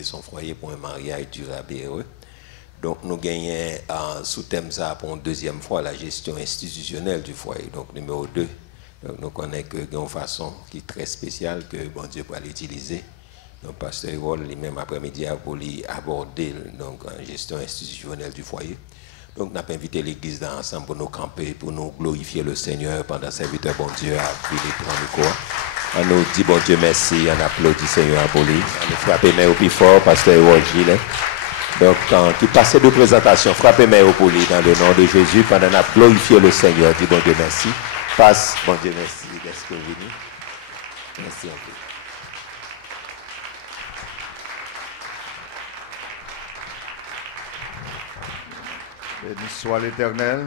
préparer son foyer pour un mariage durable et heureux. Donc, nous gagnons sous thème ça pour une deuxième fois la gestion institutionnelle du foyer. Donc, numéro 2. Donc, nous connaissons que d'une façon qui est très spéciale que bon Dieu peut l'utiliser. Donc, pasteur Roll, lui-même après-midi, a voulu aborder donc la gestion institutionnelle du foyer. Donc, nous avons invité l'Église ensemble pour nous camper, pour nous glorifier le Seigneur pendant serviteur bon Dieu à Philippe Ramiko. On nous dit bon Dieu merci, on applaudit Seigneur pour lui. On nous frappe les mains au plus fort, pasteur Roll Gilet. Donc, qui passait de présentation, frappez-moi pour lui dans le nom de Jésus, pendant qu'on a glorifié le Seigneur, dit bon Dieu merci. Passe, bon Dieu merci, qu'est-ce que vous venez? Merci un peu. Béni soit l'Éternel,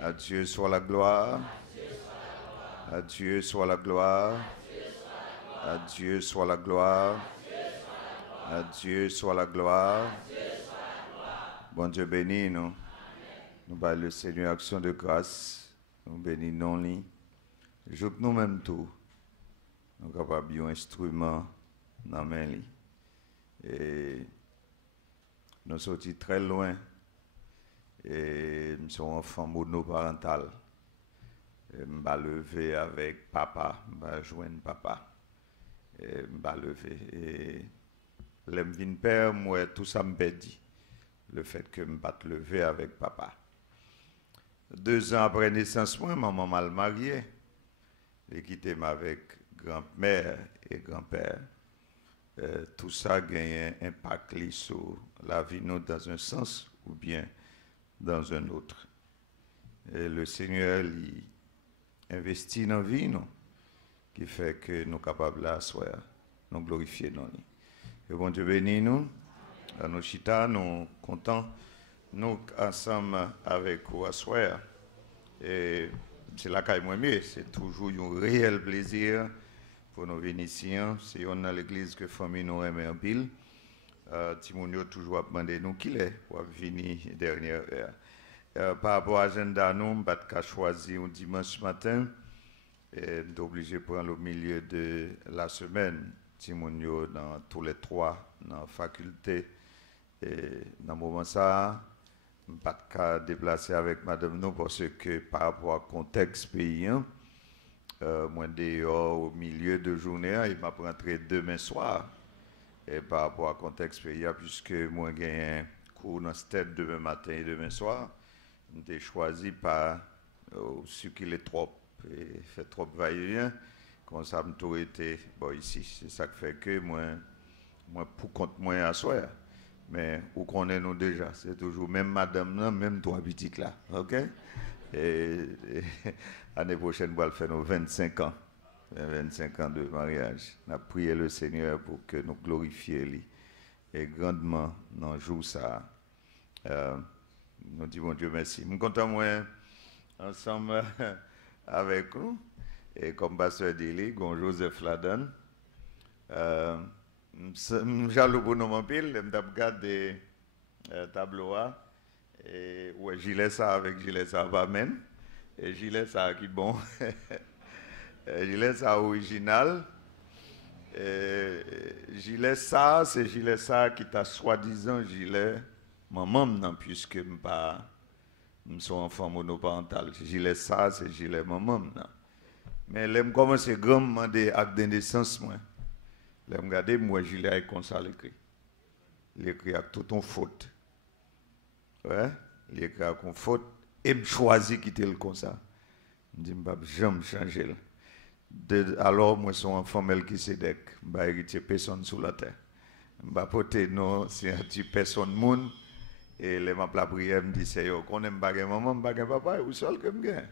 à Dieu soit la gloire, à Dieu soit la gloire, à Dieu soit la gloire. À Dieu soit la gloire. Bon Dieu béni nous. Nous bâillons le Seigneur action de grâce. Nous bénissons lui. Je que nous-mêmes tout. Nous sommes capables d'un instrument dans la main. Et nous sommes sortis très loin. Et nous sommes enfants monoparentaux. Je vais lever avec papa. Je vais joindre papa. Et je vais lever. Et l'homme vient père, moi, tout ça me dit. Le fait que je ne pas lever avec papa. 2 ans après naissance, moi, maman m'a marié. J'ai quitté avec grand-mère et grand-père. Tout ça a un impact sur la vie nous dans un sens ou bien dans un autre. Et le Seigneur il investit dans la vie nous, qui fait que nous sommes capables d'asseoir, nous glorifier dans lui. Que bon Dieu bénisse nous. À nos chita, nous contents, nous ensemble avec vous à soir. Et c'est là qu'il moi mieux, c'est toujours un réel plaisir pour nos Vénitiens. C'est on dans l'église que famille nous aime en pile. Timonio toujours demandé nous qui est pour venir dernière heure. Par rapport à l'agenda, nous n'avons pas choisi un dimanche matin. Et nous sommes obligés de prendre au milieu de la semaine. Timonio dans tous les 3 dans la faculté. Et dans ce moment ça, je ne peux pas déplacer avec madame nous parce que par rapport au contexte paysan, moi dehors au milieu de journée, il m'a rentré demain soir. Et par rapport au contexte paysan, puisque moi j'ai un cours dans cette tête demain matin et demain soir, j'ai choisi par ce qu'il est trop et fait trop va-et-vient. Comme ça, je tout été bon ici. C'est ça qui fait que moi pour compte moi à soir. Mais où connaît nous déjà, c'est toujours même madame là, même toi petite là, OK? Et l'année prochaine, on va faire nos 25 ans. 25 ans de mariage. On a prié le Seigneur pour que nous glorifions lui. Et grandement, dans le jour ça, nous disons bon Dieu merci. Je suis content moi ensemble avec vous. Et comme pasteur Dili, Joseph Ladan. Jaloux pour nous en pile, je regarde des tableaux et ouais, gilet ça avec gilet ça pas même et gilet ça qui bon gilet ça original gilet ça c'est gilet ça qui t'a soi-disant gilet maman non puisque pas son enfant monoparental gilet ça c'est gilet maman non mais l'aime commencer grandement des actes de naissance moi. Là, regardez, moi, je l'ai comme ça l'écrit. L'écrit avec tout ton faute. Ouais, l'écrit avec une faute. Et je choisis de quitter le comme ça. Je dis, je ne vais jamais changer. Alors, moi, je suis un femelle qui s'est dek. Je ne vais hériter personne sur la terre. Je ne vais porter non, c'est un petit personne monde. Et les ma la prière me dit, c'est yo, qu'on aime baguer maman, baguer papa, ou seul que je gagne.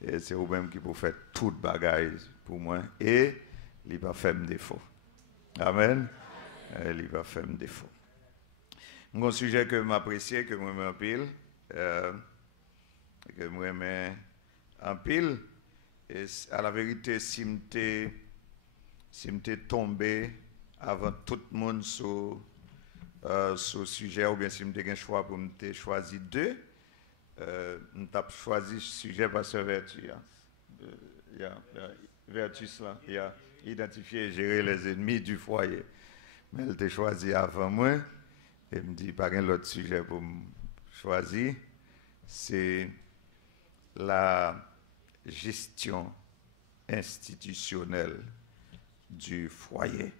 Et c'est vous-même qui peut faire toute bagaille pour moi. Et il ne va pas faire défaut. Amen. Il va faire défaut. Un sujet que m'apprécie, que moi m'aime en pile, que moi m'aime en pile, et à la vérité, si m'étais tombé avant tout le monde sur ce sujet, ou bien si m'étais un choix pour m'étais choisi 2, m'étais choisi ce sujet parce que vertu, vertu ça, identifier et gérer les ennemis du foyer. mais elle t'a choisi avant moi. Et me dit, pas un autre sujet pour me choisir. C'est la gestion institutionnelle du foyer.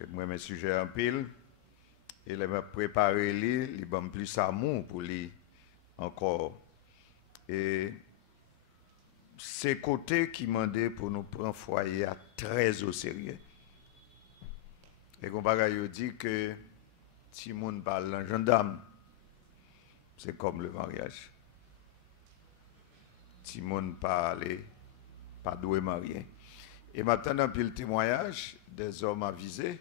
Et moi, mes sujets en pile. Et il m'a préparé, il m'a plus amour pour lui encore. Et c'est côté qui m'a dit pour nous prendre foyer à très au sérieux. Et qu'on bagaille dit que si le monde parle d'un gendarme, c'est comme le mariage. Si le monde parle, pas doué marié. Et maintenant, dans le témoignage des hommes avisés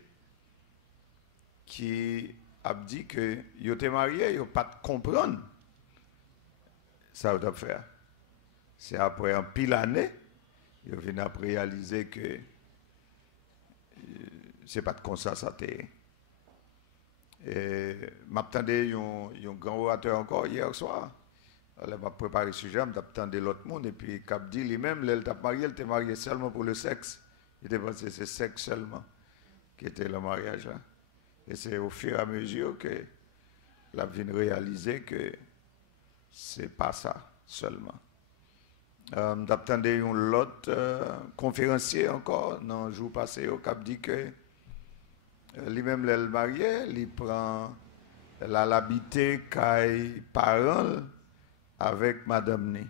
qui a dit que ils étaient mariés, ils n'ont pas de comprendre ça doit faire. C'est après un pile année, ils viennent après réaliser que c'est pas de comme ça t'est. Et m'attendais un grand orateur encore hier soir. Elle m'a préparé le sujet, m'attendais l'autre monde et puis cap dit lui-même, elle était marié seulement pour le sexe. Il était pensé c'est sexe seulement qui était le mariage là. Et c'est au fur et à mesure que la vient réaliser que c'est pas ça seulement. J'attendais un autre conférencier encore dans le jour passé au cap dit que lui-même le marié, il prend l'habité qu'aille parents avec madame Né.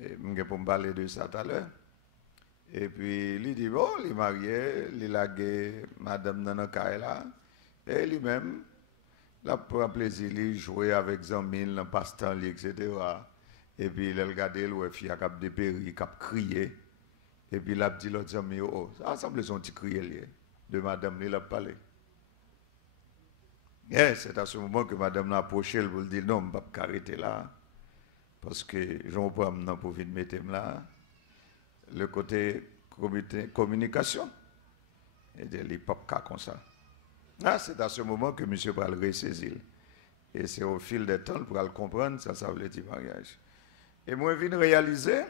Et je vais parler de ça tout à l'heure. Et puis il dit bon, il est marié, il a gagné madame dans le cas là et lui-même il prend plaisir, il joue avec Zamil dans passe-temps, etc. Et puis il a regardé le fille qui a dépéri, qui a crié. Et puis il a dit l'autre ami, oh, ça semble son petit crier de madame, il a parlé. Et c'est à ce moment que madame l'a approché pour lui dire non, je ne peux pas arrêter là. Parce que je ne peux pas maintenant pour venir mettre là. Le côté communication. Et il n'est pas comme ça. Ah, c'est à ce moment que monsieur va le ressaisir. Et c'est au fil des temps pour le comprendre, ça veut dire mariage. Et moi, je viens réaliser,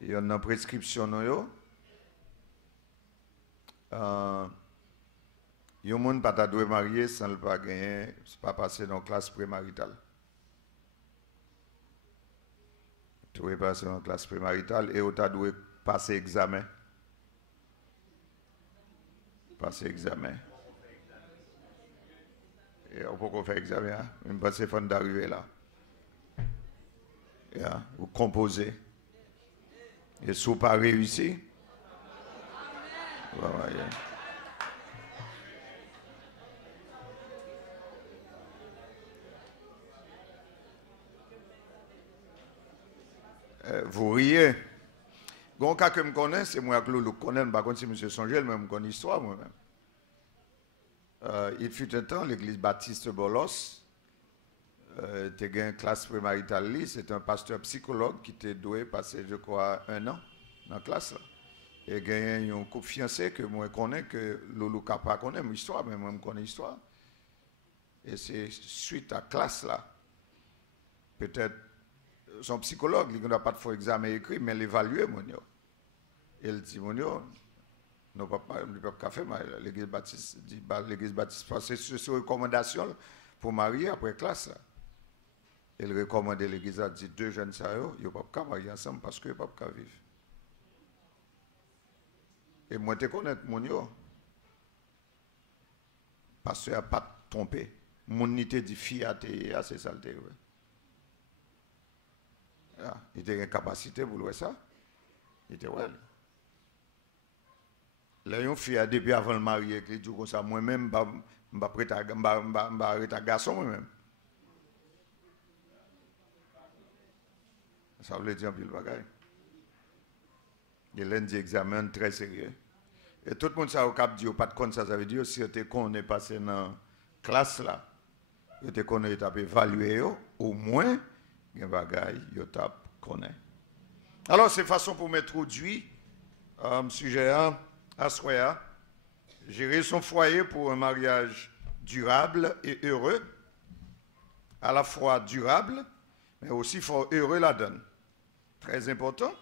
il y a une prescription, il y a un monde qui doit marier sans le pas gagner, pas passer dans la classe prémaritale. Tu dois passer dans la classe prémaritale et tu dois passer examen. Passer examen. Et on peut faire examen, hein? Même pas c'est fun d'arriver là. Yeah. Vous composez. Et si vous pas réussi, vous riez. Bon, cas que je connais, c'est moi qui le connais, par contre, c'est M. Songel, mais je connais l'histoire moi-même. Il fut un temps, l'église baptiste Bolos, tu as une classe prémaritale, c'est un pasteur psychologue qui t'a doué passer, je crois, 1 an dans la classe. Et il y a un couple fiancé que moi je connais, que Loulou Kappa connaît, mon histoire, mais moi je connais l'histoire. Et c'est suite à la classe là, peut-être son psychologue, il n'a pas de faux examen écrit, mais l'évaluer, mon yo. Il dit, mon yo, non pas faire, mais l'église baptiste dit, l'église baptiste, c'est sur recommandation pour marier après classe là. Il recommande l'église a dit 2 jeunes ça ils ne peuvent pas marier ensemble parce qu'ils ne peuvent pas vivre. Et moi je connais mon yo. Parce qu'il n'a pas trompé. Mon unité dit fille assez saleté. Il était une capacité pour le ça. Il était ouais. Là, une fille a depuis avant le mariage, il dit comme ça, moi-même, je ne vais pas arrêter un garçon moi-même. Ça veut dire un peu le bagage. Il y a un examen très sérieux. Et tout le monde sait au cap dit, pas de compte, ça veut dire, si on est passé dans la classe là, on est évalué, au moins, il y a un bagage, il connaît. Alors, c'est façon pour m'introduire, sujet à Soya, gérer son foyer pour un mariage durable et heureux, à la fois durable, mais aussi heureux la donne. Très important.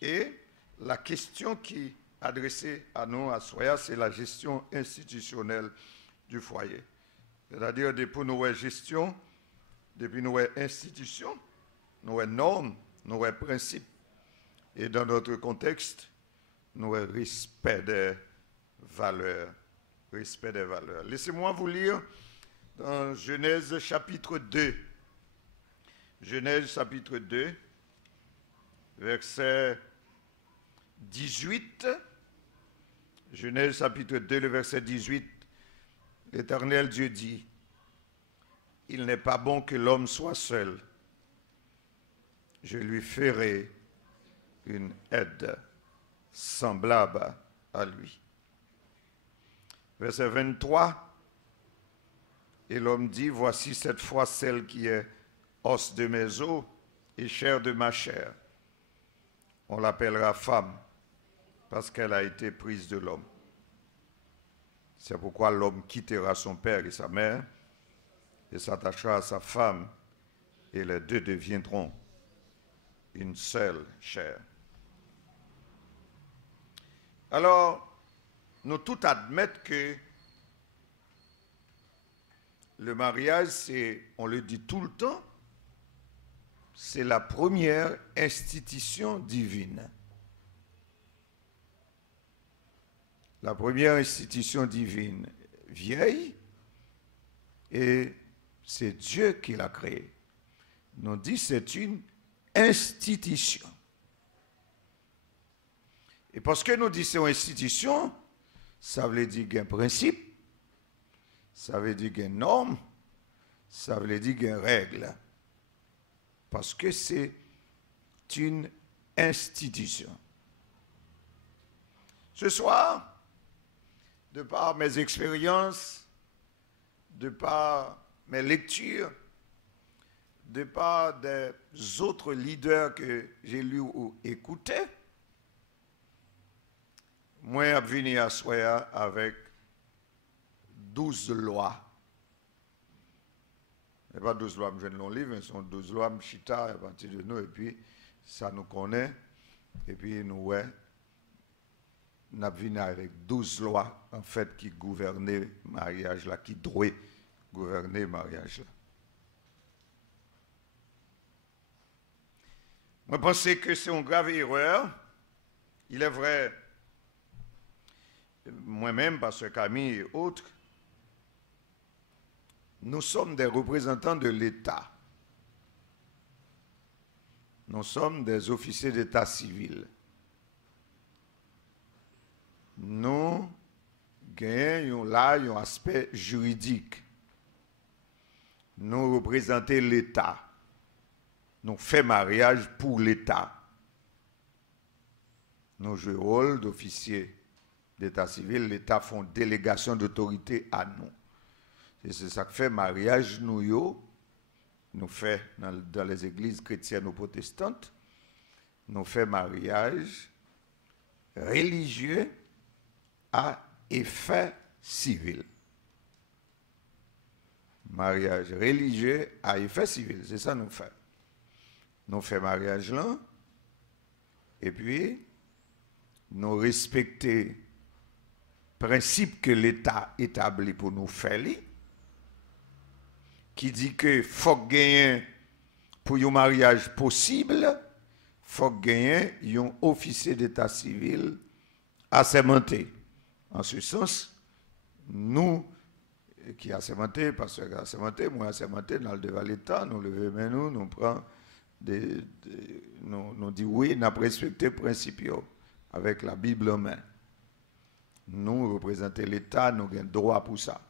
Et la question qui adressé à nous, à Soya, c'est la gestion institutionnelle du foyer. C'est-à-dire, depuis nous gestion, depuis nous institution, nous normes, nous principes. Et dans notre contexte, nous respect des valeurs. Respect des valeurs. Laissez-moi vous lire dans Genèse chapitre 2. Genèse chapitre 2, verset 18. Genèse chapitre 2, le verset 18. L'Éternel Dieu dit, « Il n'est pas bon que l'homme soit seul. Je lui ferai une aide semblable à lui. » Verset 23. Et l'homme dit, « Voici cette fois celle qui est os de mes os et chair de ma chair. On l'appellera femme parce qu'elle a été prise de l'homme. C'est pourquoi l'homme quittera son père et sa mère et s'attachera à sa femme et les deux deviendront une seule chair. » Alors, nous tous admettons que le mariage, c'est, on le dit tout le temps, c'est la première institution divine. La première institution divine vieille, et c'est Dieu qui l'a créée. Nous dit c'est une institution. Et parce que nous disons c'est une institution, ça veut dire qu'il y a un principe, ça veut dire qu'il y a une norme, ça veut dire qu'il y a une règle. Parce que c'est une institution. Ce soir, de par mes expériences, de par mes lectures, de par des autres leaders que j'ai lus ou écoutés, moi, je suis venu à Soya avec 12 lois. Ce n'est pas 12 lois, je viens de long livre, mais ce sont 12 lois, Mchita, à partir de nous, et puis ça nous connaît, et puis nous, ouais, nous sommes venus avec 12 lois, en fait, qui gouvernaient le mariage, là, qui doivent gouverner le mariage. Là. Moi, je pense que c'est une grave erreur. Il est vrai, moi-même, Pasteur Camille et autres, nous sommes des représentants de l'État. Nous sommes des officiers d'État civil. Nous gagnons là un aspect juridique. Nous représentons l'État. Nous faisons mariage pour l'État. Nous jouons le rôle d'officiers d'État civil. L'État fait délégation d'autorité à nous. Et c'est ça que fait mariage nous fait dans les églises chrétiennes ou protestantes, nous fait mariage religieux à effet civil. Mariage religieux à effet civil, c'est ça nous fait. Nous fait mariage là, et puis nous respectons le principe que l'État établit pour nous faire, qui dit que faut gagner pour un mariage possible, faut gagner un officier d'état civil assermenté. En ce sens, nous qui assermenté, parce que assermenté, moi assermenté dans le devant l'État, nous levons nous prenons nous dit oui, nous avons respecté le principe avec la Bible en main. Nous représentons l'État, nous avons droit pour ça.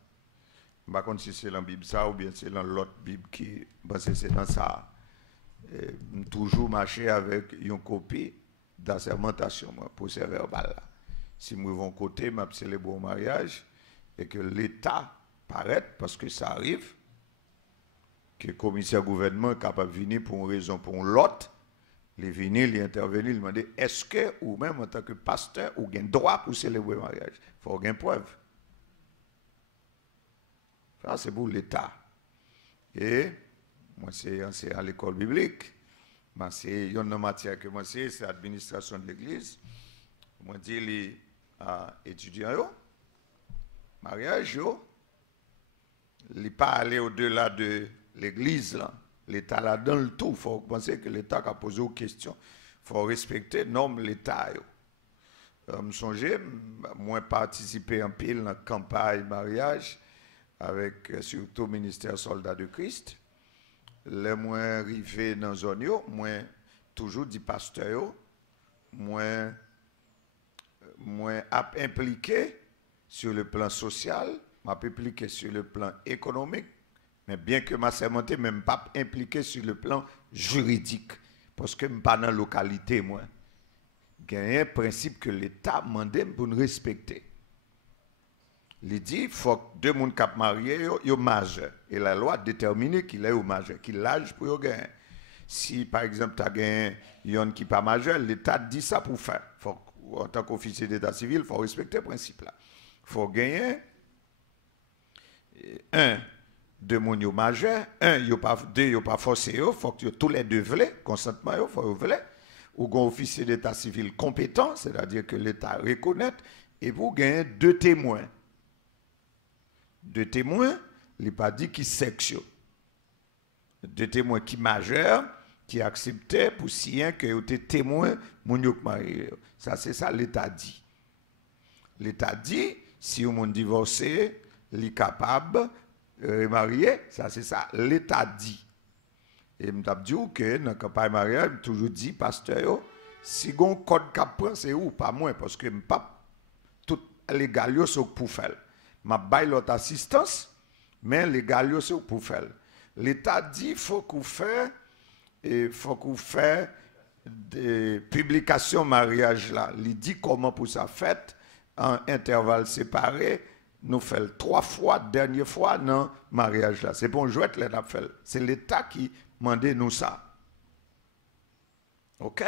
Je ne sais pas si c'est dans la Bible ça ou bien c'est dans l'autre Bible qui pense que c'est dans ça. Toujours marcher avec une copie d'assermentation pour ce verbal. Si nous vont côté, je célèbre au mariage et que l'État paraît, parce que ça arrive, que le commissaire gouvernement est capable de venir pour une raison, pour l'autre, il venir, il intervenir, il demander est-ce que, ou même en tant que pasteur, ou avez droit pour célébrer le mariage. Il faut avoir une preuve. Ça, c'est pour l'État. Et moi, c'est à l'école biblique. Moi, c'est une matière que moi, c'est l'administration de l'Église. Moi dis les étudiants, mariage, il n'est pas allé au-delà de l'église. L'État là dans le tout. Il faut penser que l'État a posé aux questions. Il faut respecter normes l'État. Je me songe, moi participer en pile dans la campagne mariage avec surtout le ministère Soldats de Christ. Les moins arrivés dans la zone, moi toujours dit pasteur, moi impliqué sur le plan social, m'a impliqué sur le plan économique, mais bien que ma sermenté, même pas impliqué sur le plan juridique, parce que je ne suis pas dans la localité, moi. Il y a un principe que l'État demande pour nous respecter. Il dit qu'il faut que deux personnes qui sont mariées soient majeurs. Et la loi détermine qu'il est majeur, qu'il a l'âge pour gagner. Si par exemple tu as gagné un qui n'est pas majeur, l'État dit ça pour faire. En tant qu'officier d'état civil, il faut respecter ce principe-là. Il faut gagner deux personnes majeurs, deux ne pas forcé, il faut que tous les deux veulent, consentement, il faut veulent. Ou un officier d'état civil compétent, c'est-à-dire que l'État reconnaît, et vous gagnez deux témoins. Deux témoins, il n'est pas dit qui section. Deux témoins qui majeurs, qui acceptaient pour signer que vous êtes témoin, mon marié. Ça, c'est ça l'État dit. L'État dit, si vous êtes divorcé, il est capable de marier, ça, c'est ça. L'État dit. Et je me dis que dans la campagne mariage, je toujours dit, pasteur, si vous avez un code qui prend, c'est où? Pas moi, parce que je ne peux pas tout les galios sont pour faire. Je baille l'autre assistance, mais les galios sont pour faire. L'État dit qu'il faut qu'on fasse des publications mariage là. Il dit comment pour ça fait en intervalle séparé. Nous faisons 3 fois, dernière fois dans le mariage là. C'est pour jouer les fait. C'est l'État qui demande nous ça. OK?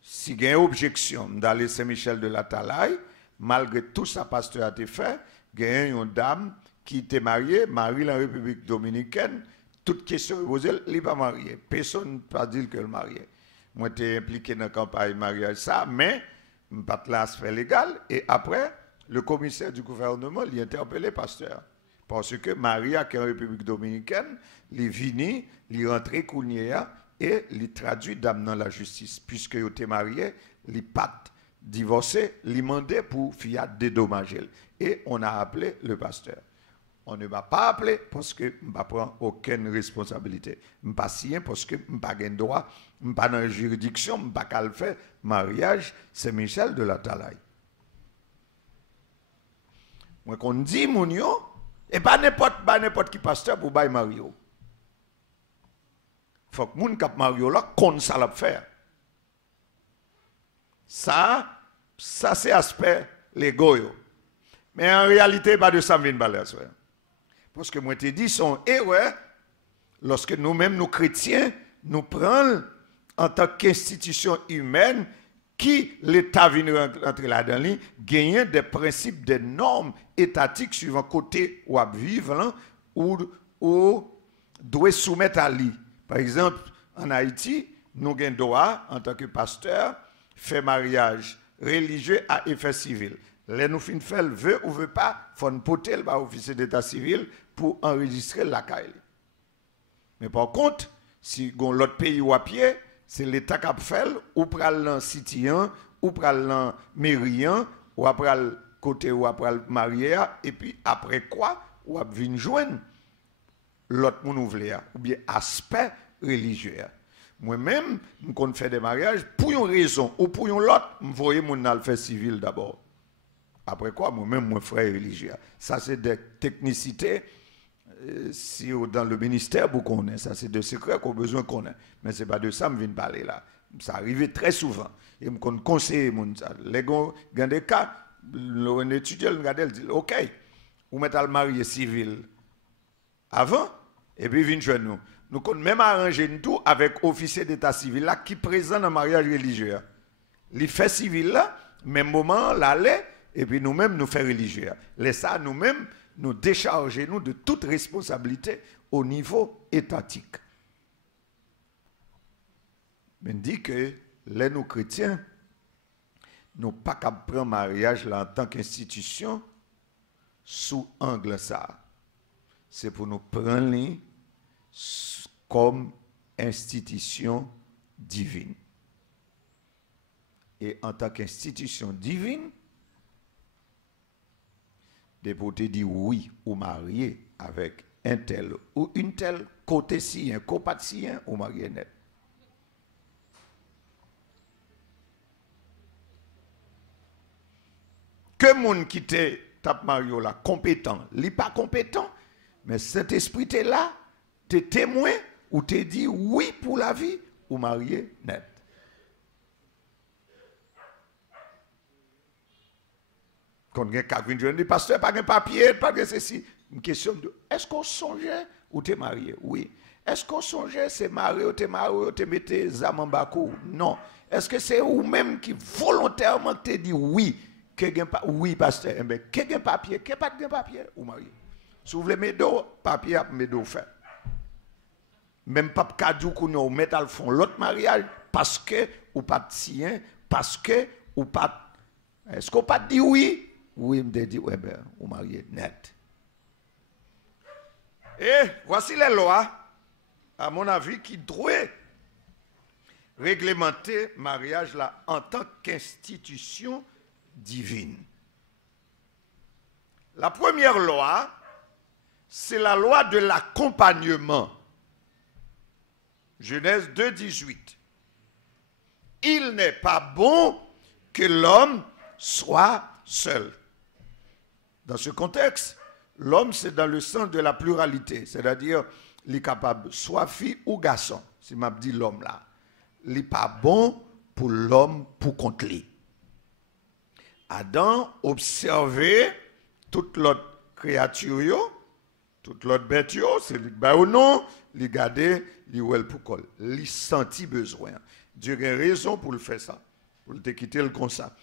Si il y a une objection dans les Saint-Michel de la Talaye, malgré tout ça, pasteur a été fait, il y a une dame qui était mariée, marie en République dominicaine, toute question est posée, elle n'est pas mariée. Personne ne peut pas dire qu'elle est mariée. Moi, j'étais impliqué dans la campagne mariage, ça, mais je n'ai pas l'aspect légal. Et après, le commissaire du gouvernement l'a interpellé le pasteur. Parce que Maria, qui est en République dominicaine, il est venu, il est rentré Kounia et il traduit dame dans la justice. Puisque il était marié, il n'est pas divorcé, il est demandé pour fiat dédommager. Et on a appelé le pasteur. On ne va pas appeler parce que je ne prends aucune responsabilité. Je ne pas signer parce que je n'ai pas de droit, je ne pas dans la juridiction, je ne pas qu'à le faire. Mariage, c'est Michel de la Talaye. Moi, qu'on dit, mon yo, et pas n'importe qui pasteur pour bailler Mario. Il faut que les gens qui Mario là, qu'on ça l'a faire. Ça c'est aspect l'ego. Mais en réalité, pas de ça vient de parce que moi, te dis, son erreur, lorsque nous-mêmes, nous chrétiens, nous prenons en tant qu'institution humaine, qui l'État vient rentrer là-dedans, gagner des principes, des normes étatiques suivant côté où à vivre, ou doit soumettre à lui. Par exemple, en Haïti, nous avons droit, en tant que pasteur, faire mariage religieux à effet civil. Les nous fin fait veut ou veut pas, il faut porter le officier d'état civil pour enregistrer la caille. Mais par contre, si on l'autre pays ou à pied, c'est l'État qui a fait, ou pral dans citoyen, ou pral dans mairie, ou après le côté ou après le marié, et puis après quoi, ou à venir joindre l'autre moun ouvrier, ou bien aspect religieux. Moi-même, je fais des mariages pour une raison, ou pour une autre, je voyais mon al fait civil d'abord. Après quoi, moi-même, mon frère religieux. Ça, c'est des technicités. Si dans le ministère, vous connaissez, ça, c'est des secrets qu'on a besoin qu'on ait. Mais ce n'est pas de ça que je viens de parler là. Ça arrive très souvent. Et je conseille ça. Les gens, dans des cas, un étudiant, il dit, OK, vous mettez le marié civil avant, et puis vient chez nous. Nous avons même arrangé tout avec officier d'état civil là, qui présente un mariage religieux. Les faits civils là, même moment, l'aller, et puis nous-mêmes, nous faisons religieux. Laissez ça, nous-mêmes, nous décharger nous de toute responsabilité au niveau étatique. Mais dit que les nous chrétiens, nous pas qu'à prendre mariage là en tant qu'institution sous angle ça. C'est pour nous prendre comme institution divine. Et en tant qu'institution divine, de pour te dire oui ou marié avec un tel ou une telle côté sien, copatien ou marié net. Que moun qui te tape Mario là compétent, li pas compétent, mais cet esprit est là, te témoin ou te dit oui pour la vie ou marié net. Quand on a dit pasteur, pas de papier, pas de ceci. Une question de est-ce qu'on songeait ou t'es marié? Oui. Est-ce qu'on songeait c'est marié ou t'es mettez Zamambakou? Non. Est-ce que c'est vous-même qui volontairement te dit oui? Oui, pasteur. Eh bien, qu'est-ce papier? Qu'est-ce pas de papier ou marié? Si vous voulez mettre papier, mettre fait. Même pas kadou qu'on ou mettre à fond l'autre mariage parce que ou pas de sien, parce que ou pas. Est-ce qu'on pas dit oui? Oui, me dit ouais ben, ou marié net. Et voici les lois, à mon avis, qui doivent réglementer mariage là en tant qu'institution divine. La première loi, c'est la loi de l'accompagnement. Genèse 2, 18. Il n'est pas bon que l'homme soit seul. Dans ce contexte, l'homme, c'est dans le sens de la pluralité, c'est-à-dire, il est capable, soit fille ou garçon, si m'a dit l'homme là. Il n'est pas bon pour l'homme pour contre lui. Adam observait toute l'autre créature, toute l'autre bête, c'est lui qui au nom, il regardait, il ouel pour col. Il sentit besoin. Dieu a raison pour le faire ça, pour le quitter le comme ça.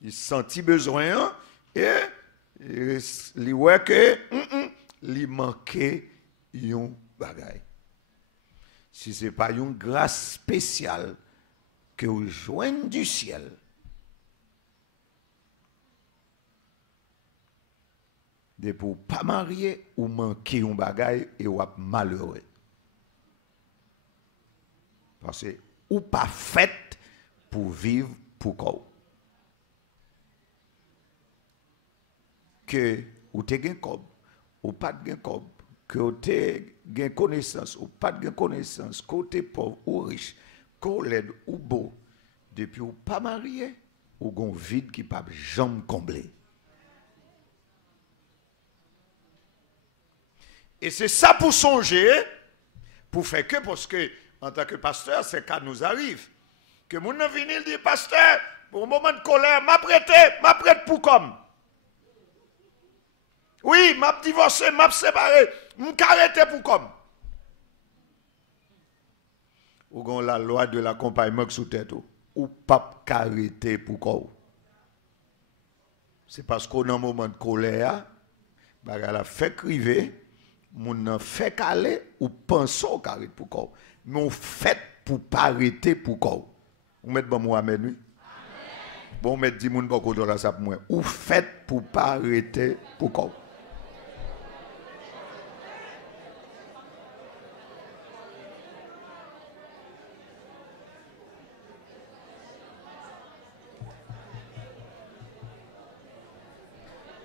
Il sentit besoin et il voit que il manquait un bagay. Si ce n'est pas une grâce spéciale que vous joignez du ciel, de pour pas marier ou manquer un bagay et ou malheureux. Parce que ou pas fait pour vivre pour quoi. Que ou te gen kob, ou pas de gen kob, que ou te gen connaissance, ou pas de gen connaissance, côté pauvre ou riche, qu'on l'aide ou beau, depuis ou pas marié, ou gon vide qui pas jamais comblé. Et c'est ça pour songer, pour faire que, parce que, en tant que pasteur, c'est quand nous arrive, que mon vini dit, pasteur, pour un moment de colère, m'apprête pour comme. Oui, m'a divorcé, m'a séparé, m'arrêté pour comme. Ou gon la loi de l'accompagnement sous tête ou pas arrêté pour comme. C'est parce qu'on a un moment de colère, la fait criver, mon fait caler ou pensons qu'arrête pour comme. Mais on fait pour pas arrêter pour comme. Vous mettez bon mot amen oui. Bon mettre 10 moun beaucoup dans la ça pour moi. Ou fait pour pas arrêter pour comme.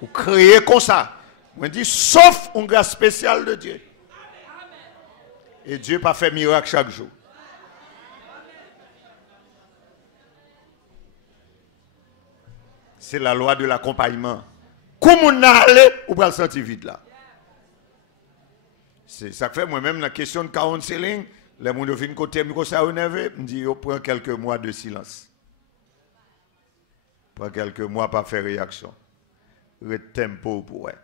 Ou créer comme ça. Moi dis sauf une grâce spéciale de Dieu. Et Dieu pas fait miracle chaque jour. C'est la loi de l'accompagnement. Comme on a allé, ou pas le sentir vide là. C'est ça que fait moi-même la question de counseling, les gens viennent côté me ça énervé, me dit on prend quelques mois de silence. Prend quelques mois pas faire réaction. Tempo pour elle.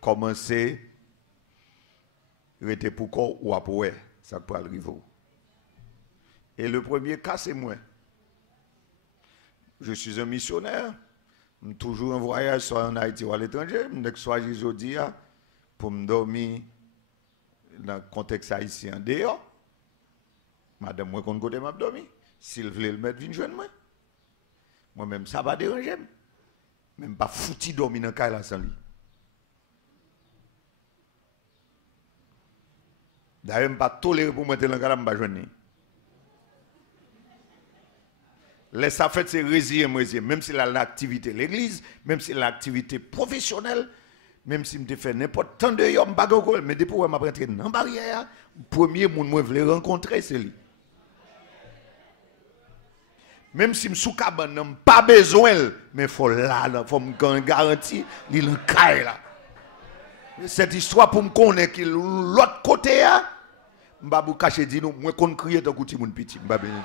Commencer rester pour quoi ou après ça peut arriver. Et le premier cas c'est moi. Je suis un missionnaire, toujours en voyage soit en Haïti ou à l'étranger, je soit jeudi pour me dormir dans le contexte haïtien dehors. Madame moi qu'on côté m'a dormi. S'il veut le mettre, viens joindre moi. Moi-même, ça va déranger. Même pas foutu dormir dans le cas sans lui. D'ailleurs, je ne pas toléré pour mettre dans le cas, je ne vais pas joindre. Laisse ça faire, c'est résilient, même si la l'activité l'église, même si l'activité professionnelle, même si je fais n'importe tant de gens, mais depuis que je suis rentré dans la barrière, le premier monde que je voulais rencontrer, c'est lui. Même si je suis cabane, pas besoin, mais il faut là, il faut me garantir, il est là. Cette histoire pour me connaître que l'autre côté, je ne vais pas cacher, je vais crier tant que mon petit, je ne vais pas dire.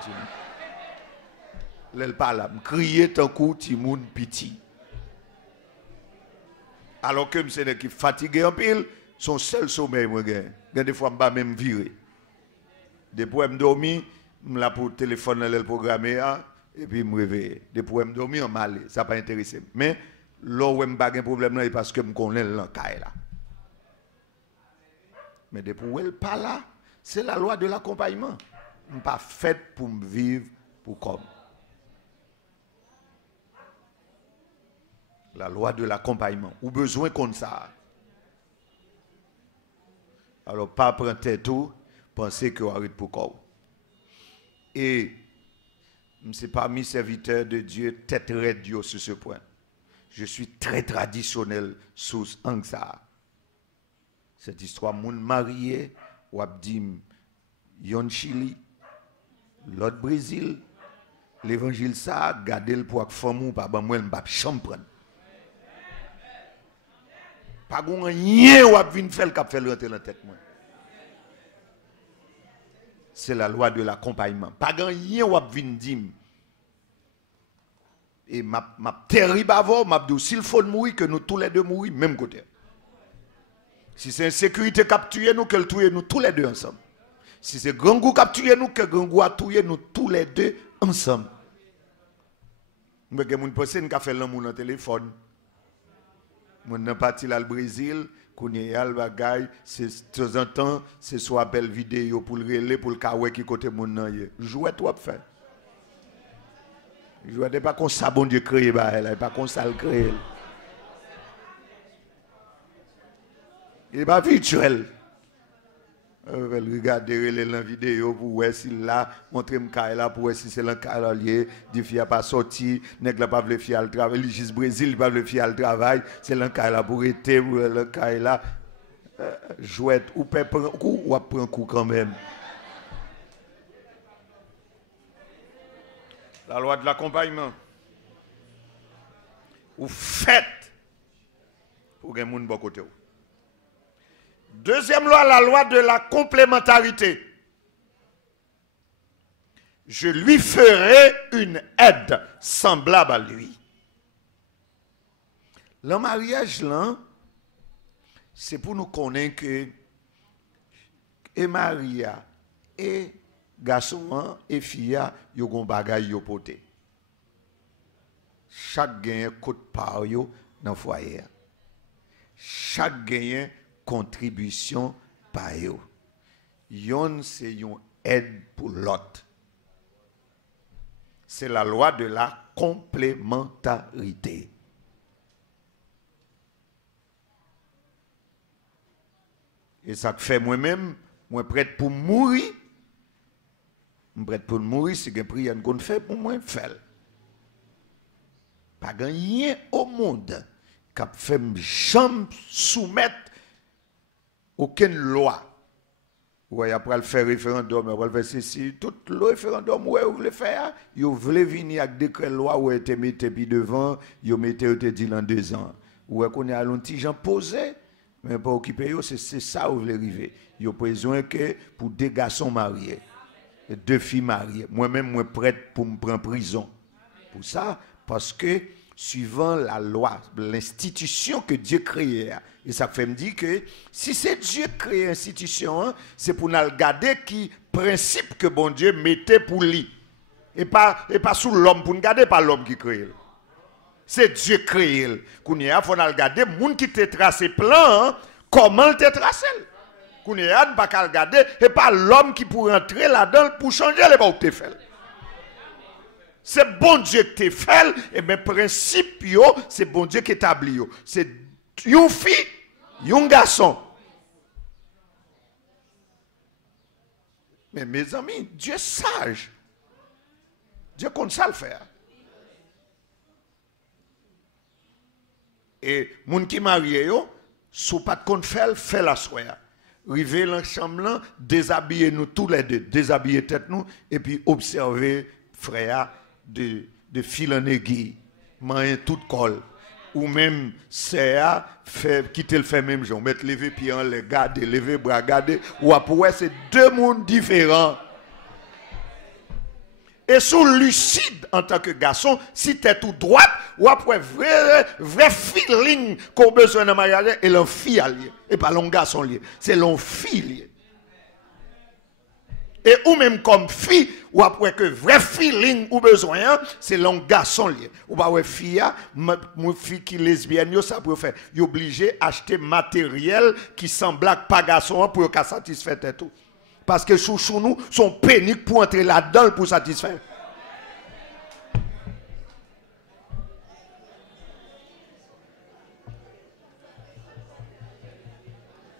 L'elle parle, je crier tant que mon petit. Alors que je suis fatigué en pile, son seul sommeil, des fois, je ne vais même virer. Depuis que je dormi, je suis là pour téléphoner le programme et puis je me réveille. Depuis que je dormi, je mal, ça n'a pas intéressé. Mais là où je n'ai pas de problème, c'est parce que je connais le cas là. Mais depuis que je pas là, c'est la loi de l'accompagnement. Je ne suis pas fait pour me vivre pour comme. La loi de l'accompagnement. Ou besoin comme ça. Alors, pas prendre tout, penser que vous arrêtez pour quoi. Et, je ne suis pas mis serviteur de Dieu, tête radio sur ce point. Je suis très traditionnel sous ça. Cette histoire, mon marié, ou dit, yon Chili, l'autre Brésil, l'évangile ça, gardez le pour que femme ou pas, ben moi, je ne vais pas chambre. Pas rien ou vinn faire cap faire rentrer dans tête moi. C'est la loi de l'accompagnement. Pas rien ou vinn dire. Et m'a terrible avant, m'a dit s'il faut mourir que nous tous les deux mourir même côté. Si c'est insécurité qui a tué nous, qu'elle tue nous tous les deux ensemble. Si c'est grand goût qui a tué nous, que grand goût a tué nous tous les deux ensemble. Mais que moun pense nous fait l'amour dans téléphone. Mon nan parti là le Brésil, connait al bagay, c'est de temps en temps, c'est soit appel vidéo pour le relais pour le kawé qui côté mon nan yé. Jouet toi faire. Jouet pas comme ça bon Dieu créé ba là, pas comme ça le créé. Il pas virtuel. Regardez la vidéo pour voir si là, montrer là pour voir si c'est le cas lié, du fille pas sorti, nèg la pas le fille al travail, il juste Brésil, pas le fille al travail, c'est le cas là pour être le cas là jouet ou peut prendre coup ou prend coup quand même. La loi de l'accompagnement. Ou faites pour que moun bon côté. Deuxième loi, la loi de la complémentarité. Je lui ferai une aide semblable à lui. Le mariage, là, c'est pour nous connaître que et Maria et garçon et fille, ils ont bagay yo poté. Chaque gagne coûte par yo dans le foyer. Chaque gagne contribution par eux. Yon c'est une aide pour l'autre. C'est la loi de la complémentarité. Et ça fait moi-même, moi prête pour mourir. Je prête pour mourir, c'est que prière qu'on fait pour moi faire. Pas rien au monde qui fait me jamais soumettre aucune loi. Ouais, après le faire référendum, après le faire ceci, tout le référendum, ouais, vous voulez faire, vous voulez venir avec des loi où vous mettez puis devant, vous mettez te dit dans 2 ans. Ouais, qu'on est à l'on petit gens posé, mais pas occupé, c'est ça vous voulez arriver. Vous avez besoin que pour 2 garçons mariés, 2 filles mariées, moi-même, moi prête pour me prendre prison. Pour ça, parce que suivant la loi, l'institution que Dieu crée. Et ça fait me dire que si c'est Dieu qui crée l'institution, c'est pour nous garder qui principe que bon Dieu mettait pour lui. Et pas sous l'homme, pour nous garder pas l'homme qui crée. C'est Dieu qui crée. Il faut nous garder les gens qui te tracé plan, comment te tracé. Il ne faut pas regarder, et pas l'homme qui pour entrer là-dedans pour changer les choses que tu fais. c'est bon Dieu qui te fait, et bien principe, c'est bon Dieu qui établit. C'est une fille, un garçon. Mais mes amis, Dieu est sage. Dieu compte ça le faire. Et moun qui marié yo, sous pas de compte fait la soirée. River dans la chambre, déshabiller nous tous les deux, déshabiller tête nous, et puis observer frère de fil en aiguille, manger tout col. Ou même c'est fait quitter le fait même jour, mettre lever pied en les garder, lever bras garder, ou après c'est deux mondes différents. Et sous lucide en tant que garçon, si tu es tout droit, ou après vrai feeling qu'on a besoin de mariage, et l'on fille allié, et pas l'on garçon lié, c'est l'on fille lié. Et ou même comme fille, ou après que vrai feeling ou besoin, c'est l'on garçon lié. Ou pas ouais fille, mon fille qui lesbienne, ça pour faire, y obligé acheter matériel qui semble pas garçon pour qu'à satisfaire tout. Parce que chouchou nous sont pénibles pour entrer là-dedans pour satisfaire.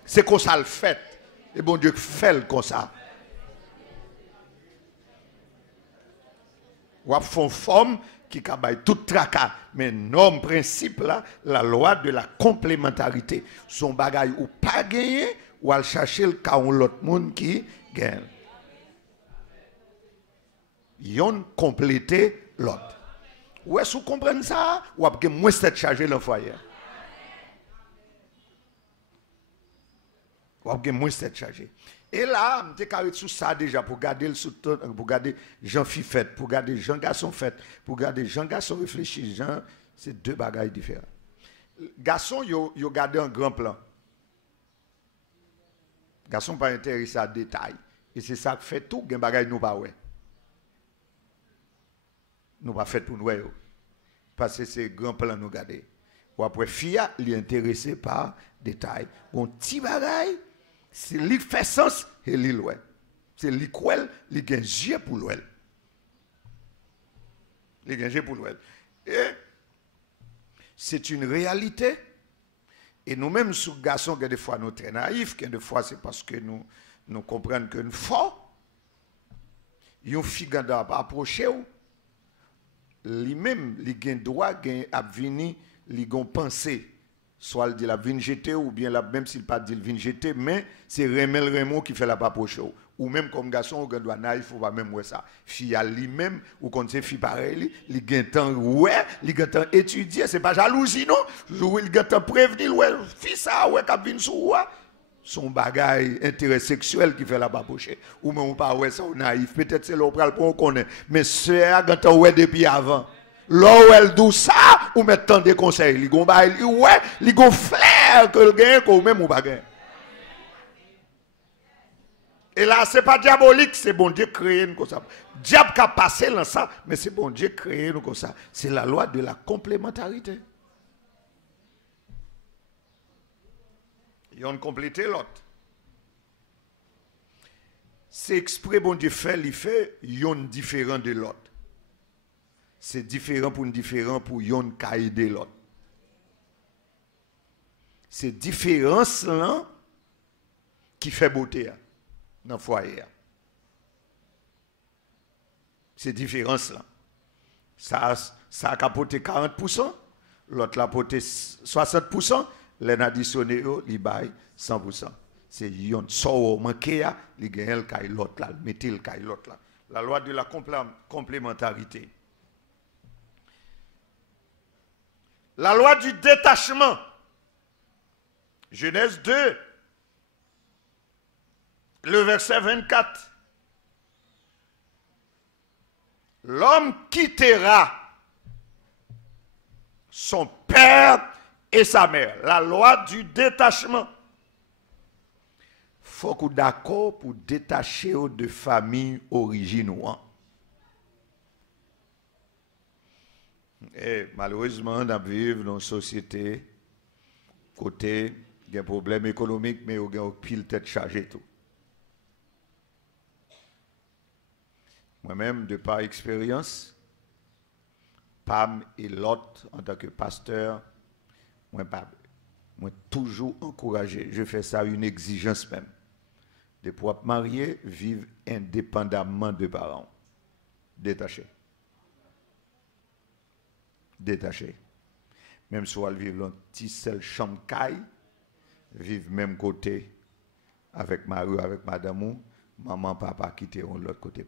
C'est comme ça le fait. Et bon Dieu fait comme ça. Ou à fond forme qui cabaye tout tracas. Mais non, principe là, la loi de la complémentarité. Son bagage ou pas gagné, ou à chercher le cas où l'autre monde qui gagne. Yon compléter l'autre. Ou est-ce que vous comprenez ça? Ou est-ce que moi c'est chargé le foyer? Ou est-ce que moi c'est chargé? Et là, je suis sous ça déjà pour garder Jean fille fait, pour garder Jean garçon fait, pour garder Jean garçon réfléchi. C'est deux bagages différents. Garçon, yo gardé un grand plan. Garçon pas intéressé à détail. Et c'est ça qui fait tout, gen bagay nous pas ouais. Nous pas fait pour nous ouais. Parce que c'est grand plan nous garder. Ou après fille, il est intéressé par détail. Bon petit bagay, c'est lui fait sens et lui ouais. C'est lui quoi, lui gagne yeux pour l'ouel. Lui gagne yeux pour l'ouel. Et c'est une réalité. Et nous-mêmes, sous garçons, des fois nous très naïfs, des fois c'est parce que nous comprenons que nous fort. Yon fille qui a approché, lui-même, il a droit à venir, il a pensée. Soit il dit la vin jeter, ou bien même s'il pas dit le vin jeter, mais c'est Remel Raymond qui fait la approche. Ou même comme garçon, on doit naïf, ou pas même ouais ça. Fille à lui-même, ou quand c'est fille pareil, il a temps ouais, il a temps étudier, c'est pas jalousie non. Il a temps prévenir ouais, fille ça ouais, qui vient sous ouais. Son bagage intérêt sexuel qui fait la approche. Ou même pas ouais ça naïf, peut-être c'est l'opéral pour on connaît, mais c'est à quand ouais depuis avant. Là où elle dit ça, ou met tant de conseils. Li gon ba, ouais, li gon flair que le gagne, ou même ou pas gagne. Et là, ce n'est pas diabolique, c'est bon Dieu créé nous comme ça. Diable qui a passé dans ça, mais c'est bon Dieu créé nous comme ça. C'est la loi de la complémentarité. Il y a une complété l'autre. C'est exprès bon Dieu fait, il fait, il y a un différent de l'autre. C'est différent pour yon ka aider l'autre. C'est différence là qui fait beauté dans le foyer. C'est différence là. Ça a capoté 40%, l'autre l'a porté 60%, l'en additionné li bay 100%. C'est yon so manqué ya, li gagne le kay l'autre là, mettez le kay l'autre là. La loi de la complémentarité. La loi du détachement. Genèse 2, le verset 24. L'homme quittera son père et sa mère. La loi du détachement. Il faut qu'on soit d'accord pour détacher de famille originale. Et malheureusement, on vit dans une société côté il y a un problème économique, mais il y a une pile tête chargée tout. Moi-même, de par expérience, Pam et l'autre, en tant que pasteur, moi toujours encouragé. Je fais ça une exigence même. De pouvoir marier, vivre indépendamment de parents. Détachés. Détachés. Même si on vit dans une petite seule chambre caille, vivre même côté avec Marie, avec madame, maman, papa quitteront l'autre côté.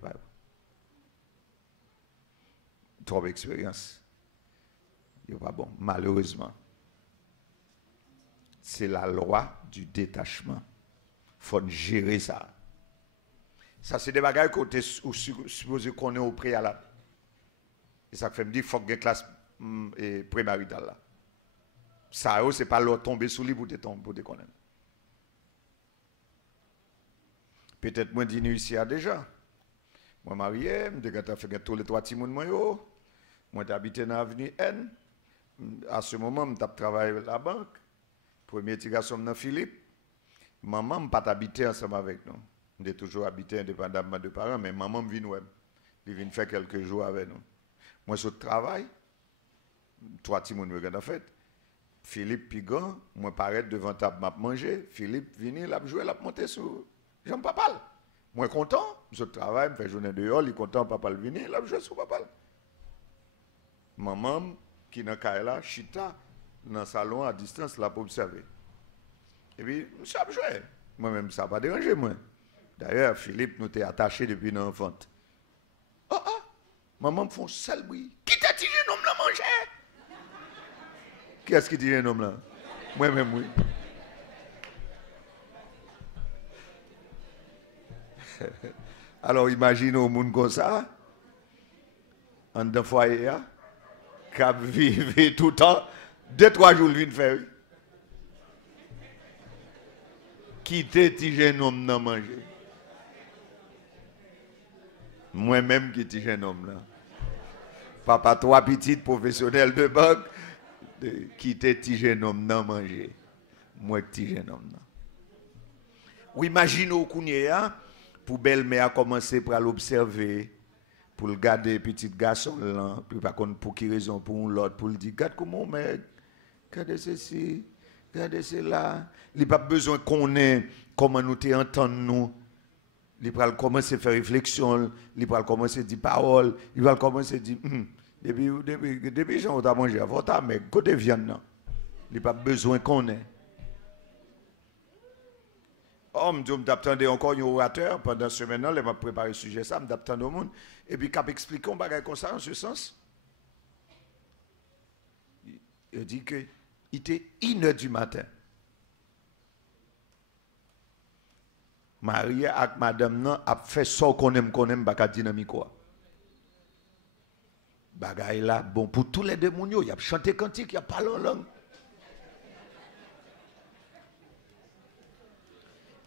Trop d'expérience. Ce n'est pas bon, malheureusement. C'est la loi du détachement. Il faut gérer ça. Ça, c'est des bagages qu'on est supposé qu'on est au préalable. Et ça fait me dire qu'il faut que classe prémaritale là. Ça, c'est pas leur tomber sous lui pour te connaître. Peut-être moi dîner ici déjà. Moi marié, je fait tous les 3 petits moun moi. Moi j'habite dans l'avenue N. À ce moment, je travaille à la banque. Premier petit garçon dans Philippe. Maman n'a pas habité ensemble avec nous. On a toujours habité indépendamment de parents, mais maman vient nous. Il vient faire quelques jours avec nous. Moi, je travaille. 3 petits moun en fait. Philippe Pigon, moi paraître devant table m'a manger. Philippe vient, il a joué, il a monté sur Jean Papal. Moi content, je travaille, je fais journée dehors, il est content, papa vient, il a joué sur Papal. Maman qui dans Kaila, chita dans le salon à distance là pour observer. Et puis, ça a joué. Moi-même, ça n'a pas dérangé moi. D'ailleurs, Philippe nous était attaché depuis l'enfance. Maman me font seul bruit. Qui t'a tiré un homme là manger? Qui est-ce qui tire un homme là? Moi-même, oui. Alors, imaginez au monde comme ça, en d'un foyer, qui vivent tout le temps, 2-3 jours, il vient faire. Qui t'a tiré un homme là manger? Moi-même qui tire un homme là. Papa, 3 petites professionnels de banque. Qui te tige un homme non manger. Moi qui tige un homme non. Ou imagine au Kounia, pour belle-mère commencer par l'observer, pour le garder petit garçon là, puis par contre pour qui raison pour l'autre, pour le dire, regarde comment mec, regardez ceci, regardez cela. Il n'a pas besoin qu'on ait comment nous t'entendre nous. Il va commencer à faire réflexion, il va commencer à dire parole, il va commencer à dire depuis Jean, on a mangé à votre mais côté viande, non. Il n'y a pas besoin qu'on ait. Oh, je m'attendais encore un orateur pendant ce moment, il m'a préparé le sujet, ça, je m'attendais au monde. Et puis, quand il explique un bagage comme ça, en ce sens, il dit qu'il était 1h du matin. Marie avec madame a fait ça qu'on aime, baka dynamique quoi. Bagay là, bon, pour tous les démonios, il a chanté cantique, il a parlé en langue.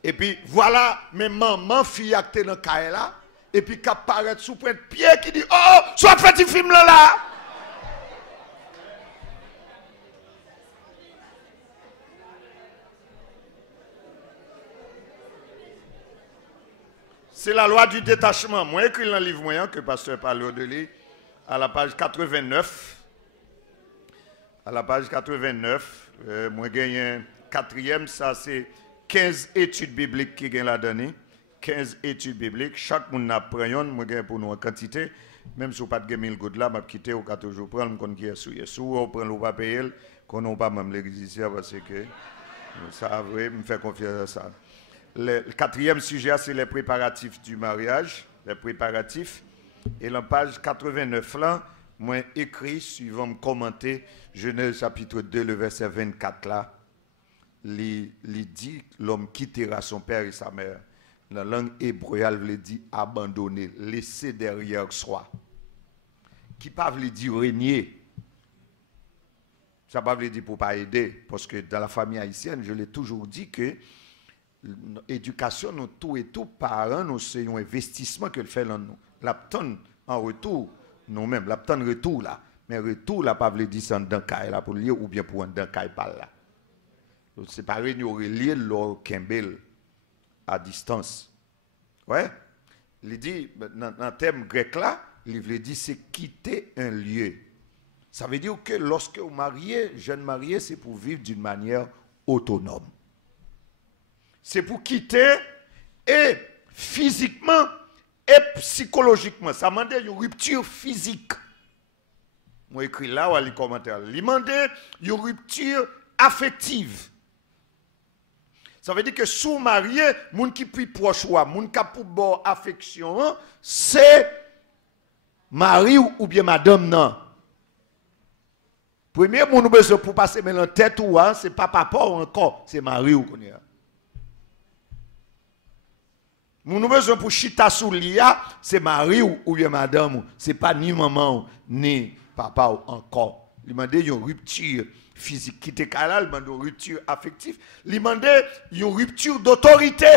Et puis voilà, mes mamans, filles actées dans le là, et puis qui apparaît sous point de pied qui dit, oh, soit fait un film là. C'est la loi du détachement. Moi, écrit dans le livre moyen que le pasteur parle de lui. À la page 89, à la page 89, moi j'ai un 4e, ça c'est 15 études bibliques qui gagnent la donnée. 15 études bibliques, chaque monde apprend une, moi j'ai pour nous en quantité, même si vous n'avez pas de 1000 gouttes là, je vais quitter au 4 jours, prendre qu'on qui est souillé. Si vous prenez ou pas payer, qu'on n'a pas même l'église parce que ça vrai, me fait confiance à ça. Le 4e sujet, c'est les préparatifs du mariage, les préparatifs. Et la page 89 là, moi écrit, suivant me commenter, Genèse chapitre 2, le verset 24 là, il dit l'homme quittera son père et sa mère. La langue hébreu, elle dit abandonner, laisser derrière soi. Qui ne veut dire régner. Ça ne veut dire pour ne pas aider, parce que dans la famille haïtienne, je l'ai toujours dit que l'éducation, nous tout et tout, parents, nous c'est un investissement que le fait dans nous. L'abton en retour, nous-mêmes, l'abton retour là. Mais retour là, pas veut dire c'est dans caille là pour lire ou bien pour un dans caille par là. C'est pareil, nous aurait lié leur Kembel à distance. Ouais. Il dit, dans le thème grec là, il veut dire c'est quitter un lieu. Ça veut dire que lorsque vous mariez, jeune marié, c'est pour vivre d'une manière autonome. C'est pour quitter et physiquement et psychologiquement. Ça demande une rupture physique. Moi écrit là ou à les commentaires. Il demande une rupture affective. Ça veut dire que sous marié, moun qui puis proche ou moun qui pour bon affection, c'est mari ou bien madame non. Premier moun besoin pour passer maintenant tête ou c'est pas papa ou encore, c'est mari ou connait. Moun besoin pour chita sou lia, c'est mari ou bien madame, c'est pas ni maman ni papa ou encore. Il demande une rupture physique qui était là, il demande une rupture affective, il demande une rupture d'autorité.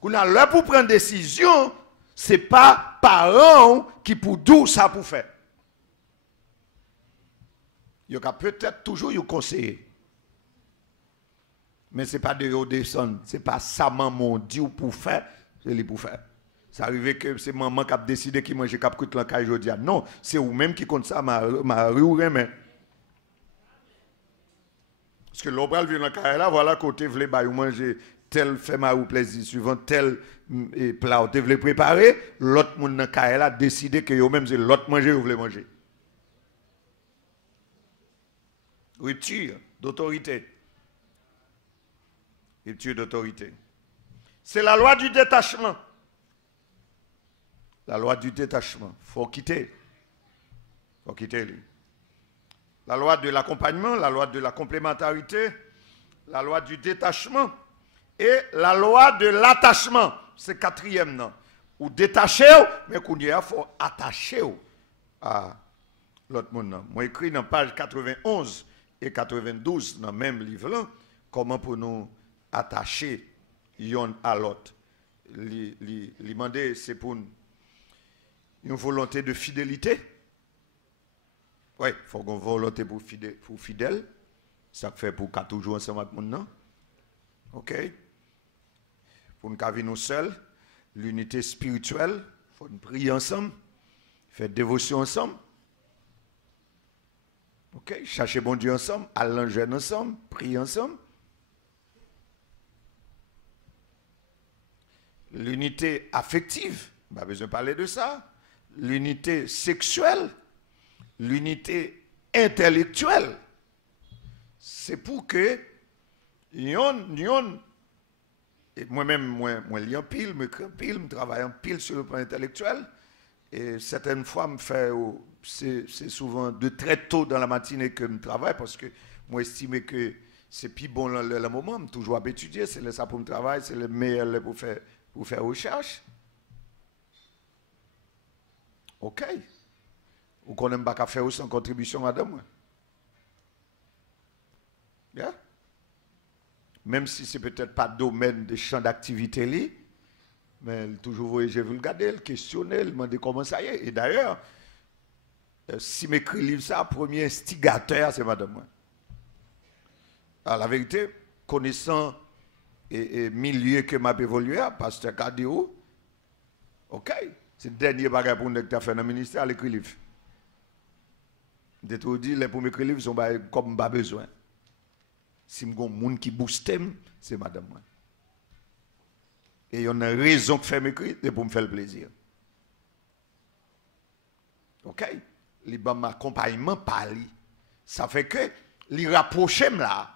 Qu'on a là pour prendre décision, c'est pas parents qui pour d'où ça pour faire. Il y a peut-être toujours un conseiller. Mais ce n'est pas de haut descendre, ce n'est pas ça maman dit ou pour faire, c'est lui pour faire. Ça arrive que c'est maman qui a décidé qui mange cap coûte l'encaille aujourd'hui. Non, c'est vous même qui compte ça ma rue ou rien. Parce que l'obral vient l'encaille là, voilà côté vle ba ou manger tel fait ma ou plaisir suivant tel plat ou vle préparer, l'autre monde dans caille là décider que yo même c'est l'autre manger ou vle manger. Rupture d'autorité. Rupture d'autorité. C'est la loi du détachement. La loi du détachement. Il faut quitter. Il faut quitter lui. La loi de l'accompagnement, la loi de la complémentarité, la loi du détachement et la loi de l'attachement. C'est quatrième nom. Ou détacher, mais qu'on y a, il faut attacher à l'autre monde. Moi, écrit dans page 91 et 92 dans le même livre, comment pour nous attacher l'un à l'autre. Demander, c'est pour une volonté de fidélité. Oui, il faut qu'on volonté pour fidèle. Ça fait pour qu'à toujours ensemble avec mon. OK? Pour nous vivre nous seuls. L'unité spirituelle. Il faut nous prier ensemble. Faire dévotion ensemble. OK? Chercher bon Dieu ensemble. Aller jeûner ensemble. Prier ensemble. L'unité affective. Pas besoin de parler de ça. L'unité sexuelle, l'unité intellectuelle. C'est pour que moi-même, moi lis en pile, me crée en pile, me travaille en pile sur le plan intellectuel. Et certaines fois, c'est souvent de très tôt dans la matinée que je travaille parce que moi estime que c'est plus bon le moment, je toujours à étudier, c'est ça pour me travailler, c'est le meilleur pour faire recherche. OK. Ou qu'on n'aime pas faire aussi en contribution à demain. Yeah? Même si ce n'est peut-être pas domaine de champ d'activité, mais toujours, je veux le garder, le questionner, le demander comment ça y est. Et d'ailleurs, si m'écrit livre ça, premier instigateur, c'est madame moi. Alors la vérité, connaissant et milieu que m'a évolué, pasteur Kadeo, OK. C'est le dernier bagage pour nous que tu as fait dans le ministère, l'écrit livre. Je te dis, les premiers écrits livres sont comme pas besoin. Si je suis un monde qui booste, c'est madame moi. Et il y a une raison que faire m'écrire, c'est pour me faire le plaisir. OK? Les bons accompagnement par lui. Ça fait que les rapprocher là.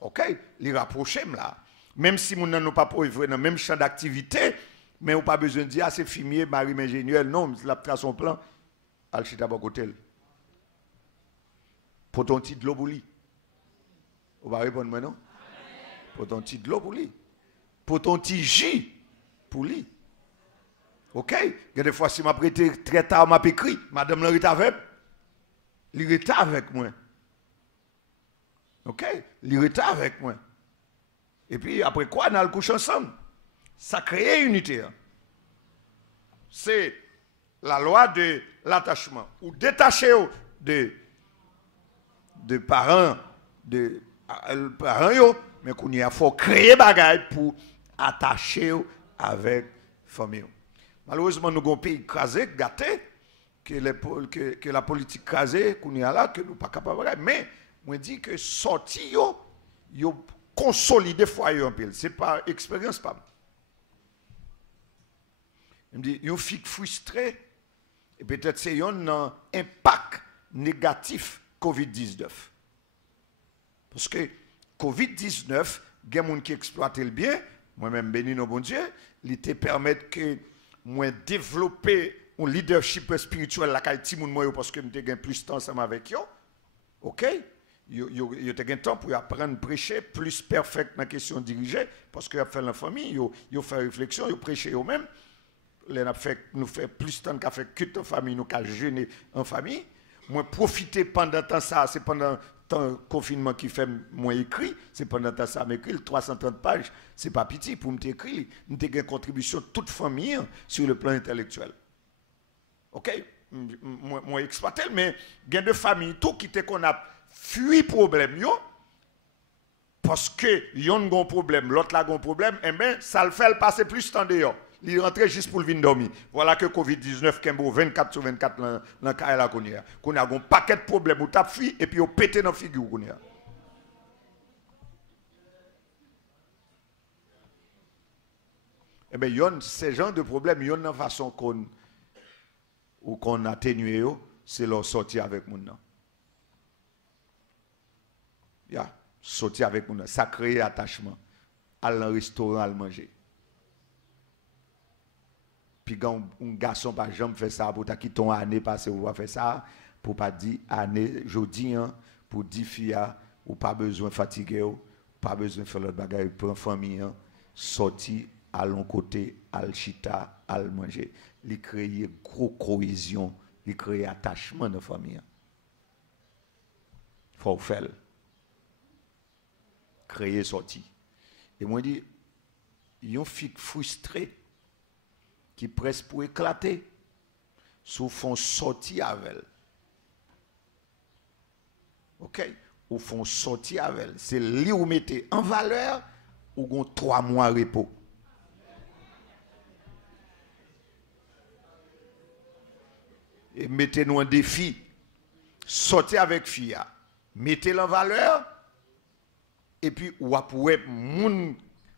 OK? Les rapprocher là. Même si nous n'avons pas pour dans le même champ d'activité, mais on n'a pas besoin de dire, c'est fumier, Marie ingénieur. Non, c'est la trace son plan. Al-Chita Bokotel. Pour ton petit de l'eau pour lui. On va répondre maintenant. Pour ton petit de l'eau pour lui. Pour ton petit J pour lui. OK? Il y a des fois, si m'a prêté très tard, m'a écrit, madame le avec. Il est avec moi. OK? Il est avec moi. Et puis, après quoi, on a le couche ensemble. Ça crée une unité. C'est la loi de l'attachement. Ou détacher de parents, mais qu'on y a faut créer bagaille pour attacher avec famille. Malheureusement, nous avons un pays écrasé, gâté, que la politique crasée, qu'on y a là, que nous pas capables. Mais, moi dis que sorti yo consolider foyer en pile. C'est pas expérience pas. Il me dit, yo fik frustré, et peut-être c'est un impact négatif COVID-19. Parce que COVID-19, il y a des gens qui exploitent le bien, moi-même béni nos bon Dieu, il te permet que moi développer un leadership spirituel la qualité moun moi parce que me te gain plus de temps ensemble avec yo. OK? Yo te gain temps pour apprendre prêcher plus parfait dans la question de diriger parce que a fait la famille, yo fait réflexion, yo prêcher eux même. Nous fait plus de temps qu'a fait que en famille, nous qu'a jeûner en famille. Moi profiter pendant temps ça, c'est pendant temps confinement qui fait moi écrit, c'est pendant temps ça m'écrit 330 pages, c'est pas petit pour me t'écrire, nous te gain contribution toute famille sur le plan intellectuel. OK, moi exploiter mais gain de famille tout qui te qu'on a fui problème yo parce que yon gon problème, l'autre là gon problème, et ben ça le fait passer plus temps dehors. Il rentre juste pour le venir dormir. Voilà que COVID-19 kembo 24 sur 24 dans le cas là qu'on a un paquet de problèmes ou t'a fui et puis on pété dans figure qu'on a. Eh bien, yon ces gens de problèmes, yon dans façon qu'on atténue, c'est leur sortir avec moun nan. Ya, sortir avec moun nan, ça crée attachement. Aller dans restaurant, aller manger. Puis quand un garçon par exemple fait ça pour ta qui ton année passée ou va faire ça pour pas dire année jodi pour dire filles ou pas besoin fatigué ou pas besoin faire l'autre bagaille pour famille sorti à l'on côté al chita al manger li créer gros cohésion li créer attachement dans famille faut faire créer sorti et moi dit yon fik frustré qui presque pour éclater, sous font sortir avec elle. OK? Ou font sortir avec elle. C'est lui où mettez en valeur ou gon 3 mois repos. Et mettez-nous un défi. Sortez avec fille. Mettez-la en valeur. Et puis, ou après, moun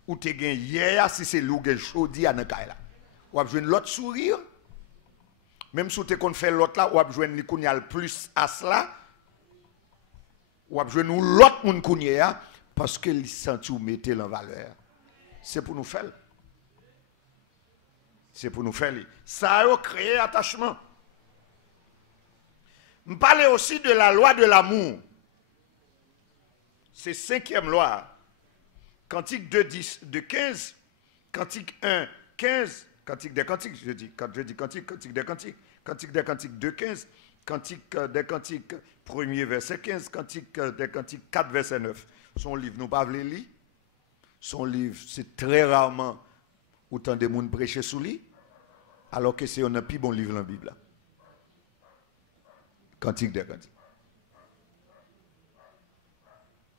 ou te gen hier, si c'est loup gen chodi à nan kay la. Ou a besoin l'autre sourire. Même si tu as fait l'autre là, ou a besoin de l'autre plus à cela. Ou a besoin de l'autre moun kounya parce que les senti ou mettez en valeur. C'est pour nous faire. C'est pour nous faire. Ça a créé attachement. Je parle aussi de la loi de l'amour. C'est 5e loi. Cantique 2, 10, 2, 15. Cantique 1, 15. Cantique des cantiques, je dis cantique, cantique des cantiques, cantique des cantiques 2, 15, cantique des cantiques 1er verset 15, cantique des cantiques 4 verset 9. Son livre, nous ne pouvons pas lire. Son livre, c'est très rarement autant de monde prêcher sous lui, alors que c'est un plus bon livre dans la Bible. Cantique des cantiques.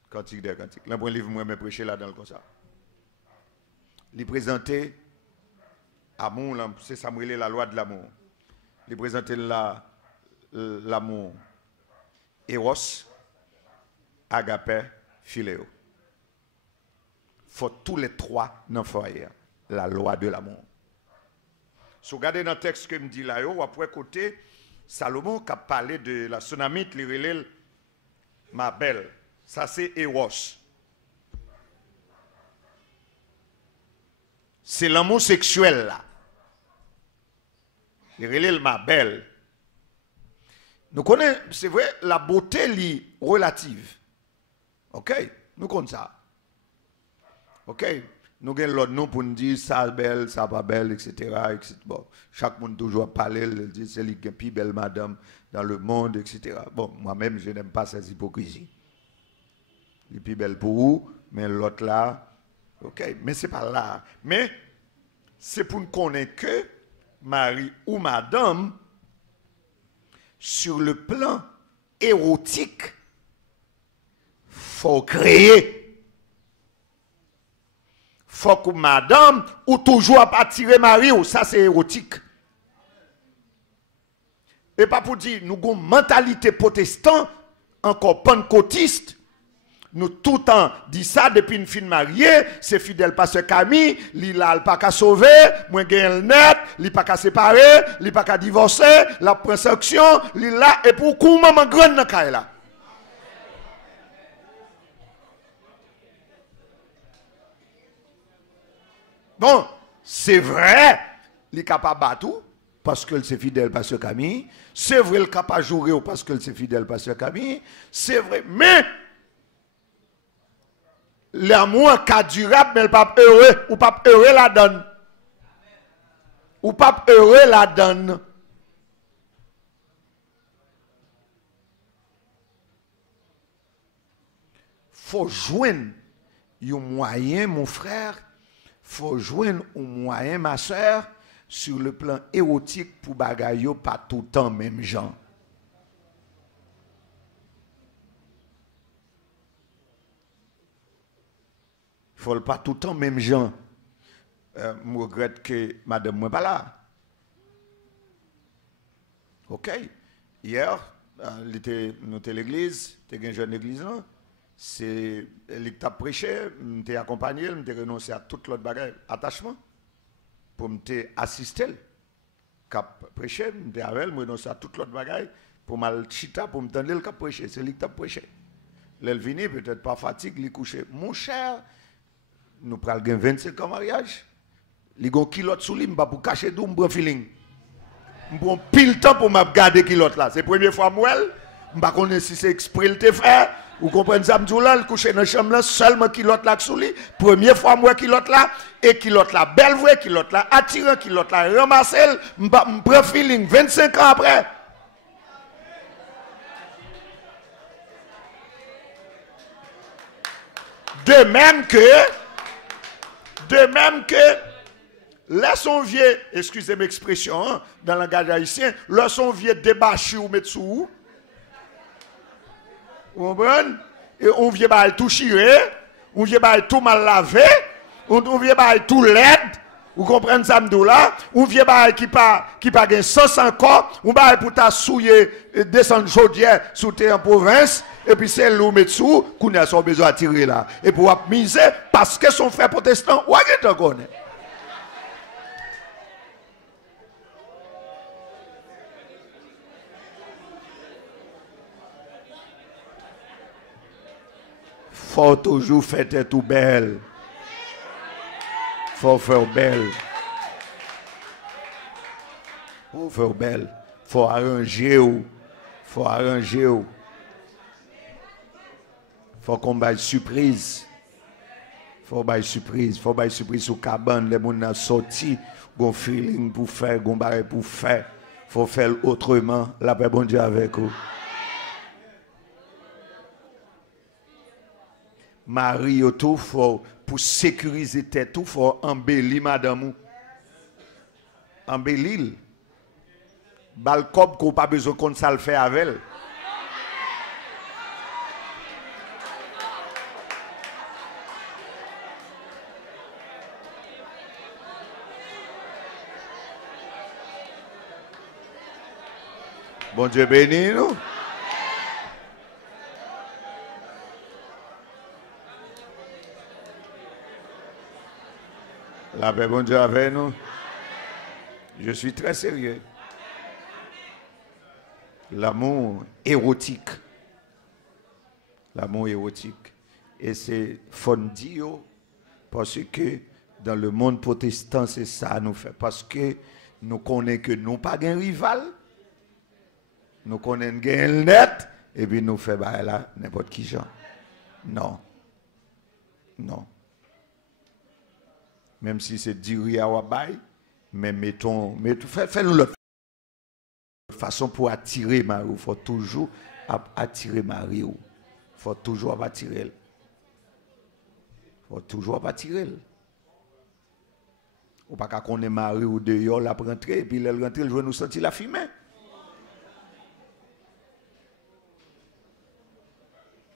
Cantique des cantiques. Là, bon livre, moi, je prêcher là-dedans comme ça. Il présentait amour, c'est ça la loi de l'amour. Il présentait l'amour. Eros, agapé, philéo. Faut tous les 3 dans le foyer. La loi de l'amour. Si vous regardez dans le texte que me dit là, ou après côté, Salomon qui a parlé de la tsunamite, il relève ma belle. Ça c'est Eros. C'est l'amour sexuel là. Il relève ma belle. Nous connaissons, c'est vrai, la beauté est relative. OK? Nous connaissons ça. OK? Nous avons l'autre nom pour nous dire ça belle, ça pas belle, etc. Bon, chaque monde toujours parler, dit c'est la plus belle madame dans le monde, etc. Bon, moi-même, je n'aime pas ces hypocrisies. Les plus belles pour vous, mais l'autre là, OK? Mais ce n'est pas là. Mais c'est pour nous connaître que Marie ou madame, sur le plan érotique, faut créer. Faut que madame ou toujours pas tirer Marie ou ça c'est érotique. Et pas pour dire, nous avons une mentalité protestante, encore pentecôtiste. Nous tout le temps dit ça depuis une fille mariée, c'est fidèle pasteur Camille, il n'a pas qu'à sauver, moi j'ai le net, il n'a pas qu'à séparer, il n'a pas qu'à divorcer, la prend sanction, il là, et pour coup, maman grande dans le là. Bon, c'est vrai, il est capable de battre parce que c'est fidèle pasteur Camille, c'est vrai, il est capable de jouer parce que c'est fidèle pasteur Camille, c'est vrai, mais l'amour est durable, mais il pas heureux, ou pas heureux la donne. Ou pas heureux la donne. Faut joindre un moyen, mon frère, faut joindre un moyen, ma soeur, sur le plan érotique pour bagaille pas tout le temps même genre. Faut pas tout le temps même gens. Je regrette que madame n'est pas là. Ok. Hier, nous étions à l'église, nous étions une jeune église là. C'est elle qui a prêché, m'était accompagné, m'était renoncé à toute l'autre bagage, attachement pour m'était assister. Cap prêché, m'était avec elle, renoncé à toute l'autre bagage pour mal chita pour m'tendre le cap prêché, c'est lui qui a prêché. Elle vini peut-être pas fatigue, il couché. Mon cher, nous prenons 25 ans mariage. Il y a un kilote sous lui, pour cacher tout, je prends feeling. Je prends pile temps pour me garder kilote là. C'est la première fois moi, je ne sais pas si c'est exprès le fait. Vous comprenez ça, je suis couché dans la chambre là, seulement kilote là sous lui. Première fois moi kilote là, et kilote là, belle vraie kilote là, attirant kilote là, ramasser, je prends feeling 25 ans après. De même que, laissons vieux, excusez mes expressions, hein, dans le langage haïtien, laissons vieux débâcher ou mettre sous. Vous comprenez? Et on vient tout chiré, on vient tout mal lavé, on vient tout laid. Vous comprenez ça, là? On vient qui pas gain sens encore, on va pour ta souiller, descendre chaudière sous tes en province. Et puis c'est l'eau met sous, qu'on a son besoin de tirer là. Et pour miser, parce que son frère protestant, ou est-ce qu'on connaît? Faut toujours faire tout belle. Faut faire belle. Faut faire belle. Faut arranger. Faut arranger. Faut qu'on baille surprise. Faut baille surprise. Faut baille surprise sur cabane. Les gens sorti. Gon feeling pour faire. Gon barre pour faire. Faut faire autrement. La paix bon Dieu avec vous. Marie tout faut pour sécuriser tête tout faut embellir madame. Embellir. Balcob qu'on pas besoin qu'on ça le fait avec elle. Bon Dieu béni nous. La paix, bon Dieu avec nous. Je suis très sérieux. L'amour érotique. L'amour érotique. Et c'est fondio parce que dans le monde protestant, c'est ça nous fait. Parce que nous connaissons que nous pas un rival. Nous connaissons un net. Et puis nous faisons là n'importe qui genre. Non. Non. Même si c'est diri à Wabay, mais fais-nous l'autre façon pour attirer Marie. Il faut toujours attirer Marie. Il faut toujours attirer elle. Il faut toujours attirer elle. Ou pas qu'on est Marie ou dehors, la rentrer, et puis elle rentre, elle veut nous sentir la fumée.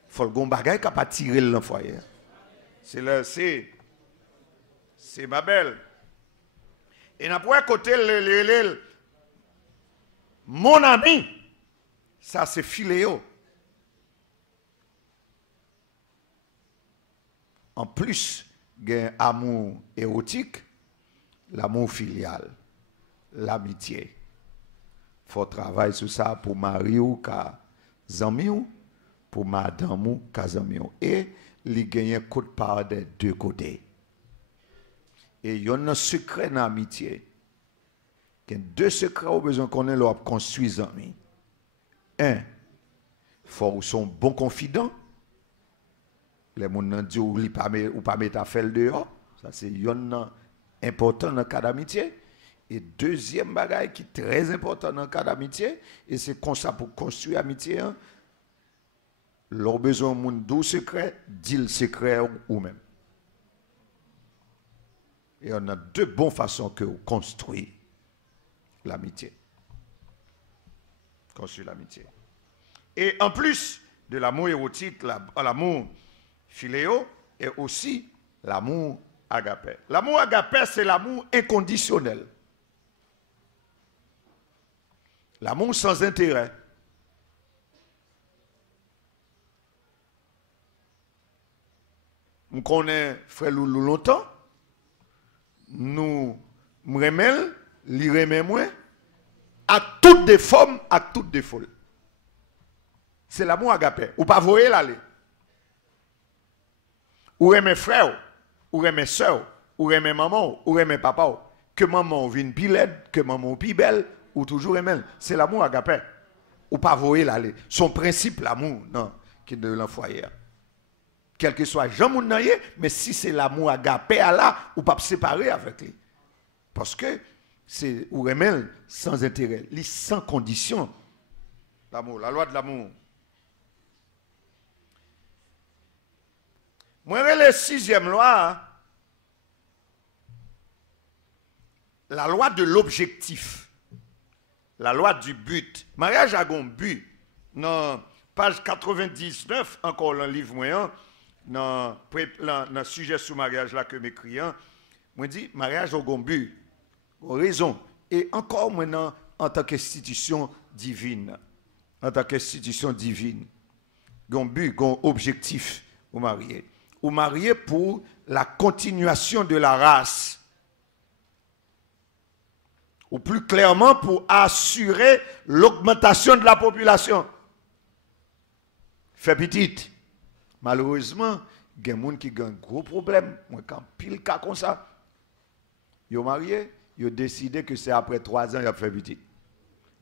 Il faut le gon bagay qui a attirer le foyer. C'est ma belle. Et n'a pas côté mon ami, ça c'est philéo. En plus, il y a un amour érotique, l'amour filial, l'amitié. Il faut travailler sur ça pour marier ou zami pour madame ou zami. Et il gagne un coup de part des deux côtés. Et il y a un secret dans l'amitié. Il y a deux secrets au besoin qu'on ait pour construire zami. Un, il faut son bon confident. Les gens ne disent ou pas mettre à faire dehors. Ça c'est important dans le cas d'amitié. Et deuxième bagaille qui est très important dans le cas d'amitié, et c'est comme ça pour construire l'amitié, hein, leur besoin de monde secret, dit le secret ou même. Et on a deux bonnes façons que construire l'amitié. Construire l'amitié. Et en plus de l'amour érotique, l'amour philéo, et aussi l'amour agapé. L'amour agapé, c'est l'amour inconditionnel. L'amour sans intérêt. Nous connaissons frère Loulou longtemps. Nous m'aimons, lui remet moi, à toutes des formes, à toutes des folles. C'est l'amour agapé. Ou pas voyer l'aller. Ou aimer frère, ou aimer soeur, ou aimer maman, ou aimer papa. Que maman vienne plus laide, que maman plus belle, ou toujours aimer. C'est l'amour agapé. Ou pas voyer l'aller. Son principe, l'amour, non, qui est de l'enfoyer. Quel que soit Jean Mounaye, mais si c'est l'amour agapé là, ou pas séparer avec lui. Parce que c'est ou aimer sans intérêt, sans condition. L'amour, la loi de l'amour. Moi, la sixième loi, la loi de l'objectif, la loi du but. Mariage a un but. Dans page 99, encore dans le livre moyen, dans le sujet sur mariage là que m'écris, moi dis mariage a un but, a raison. Et encore maintenant, en tant qu'institution divine, un but, un objectif au marié. Ou marié pour la continuation de la race. Ou plus clairement pour assurer l'augmentation de la population. Fait petite. Malheureusement, il y a des gens qui ont un gros problème. Moi, quand pile cas comme ça, ils sont mariés, ils ont décidé que c'est après 3 ans qu'ils ont fait petite.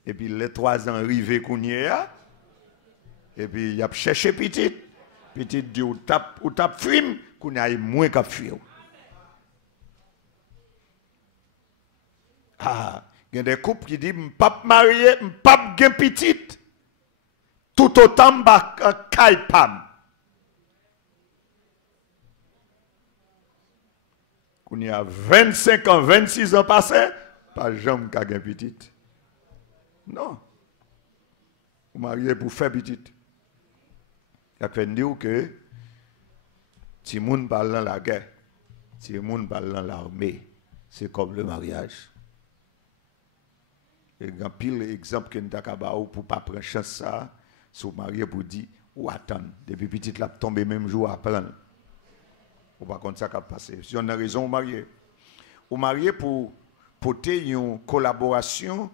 Et puis les 3 ans arrivés qu'on y est, et puis ils ont cherché petite. Petite dit ou tape film, qu'on a moins qu'à fuir. Ah, il y a des couples qui disent, m'pap marié, m'pap gen petite. Tout autant ba kaipam. Qu'on y a 25 ans, 26 ans passés, pas jamais qu'à gen petite. Non. Vous mariez pour faire petite. Il a fait dire que si les gens parlent dans la guerre, si les gens parlent dans l'armée, c'est comme le mariage. Et il y a pile exemple que nous avons pour ne pas prendre chance ça, si vous mariez pour dire ou attendre. Depuis petit, la tombe même jour à prendre. Ou pas comme ça qui a passé. Si on a raison, vous mariez. Vous mariez pour porter une collaboration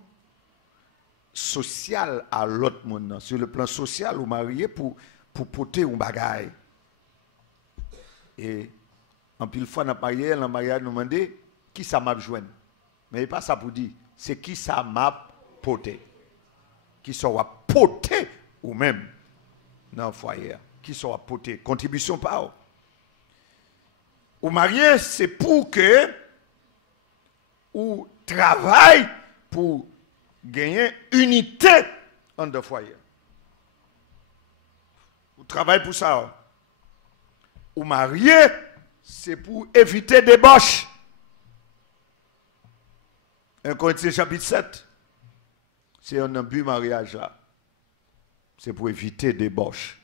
sociale à l'autre monde. Sur le plan social, vous mariez pour porter un bagage. Et en pile fois, dans le mariage, nous demandons qui ça m'a joint. Mais ce n'est pas ça pour dire, c'est qui ça m'a porté. Qui ça va porter ou même dans le foyer. Qui ça va porter. Contribution par. Ou marié, c'est pour que ou travaille pour gagner unité dans le foyer. Ou travaille pour ça. Ou marié, c'est pour éviter des débauche. 1 Corinthiens chapitre 7. C'est un but mariage là. C'est pour éviter des débauche.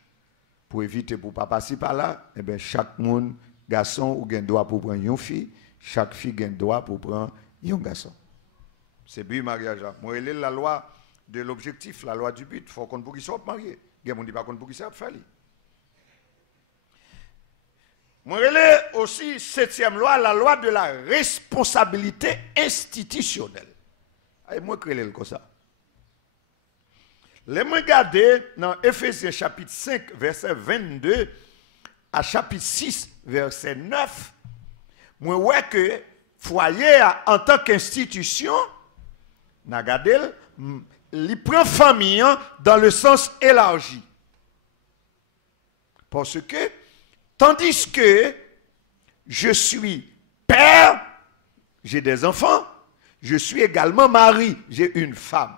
Pour éviter, pour ne pas passer par là, eh bien, chaque monde, garçon, ou un droit pour prendre une fille, chaque fille a un droit pour prendre un garçon. C'est but mariage là. Moi, la loi de l'objectif, la loi du but. Il faut qu'on pour qui soit marié. Il y a des gens qui ne pas pour qui soit faire. Moi, relais aussi, 7e loi, la loi de la responsabilité institutionnelle. Et moi, je relais comme ça. Les moi regarder dans Ephésiens chapitre 5, verset 22 à chapitre 6, verset 9, moi vois que foyer en tant qu'institution, il prend famille dans le sens élargi. Parce que, tandis que je suis père, j'ai des enfants, je suis également mari, j'ai une femme.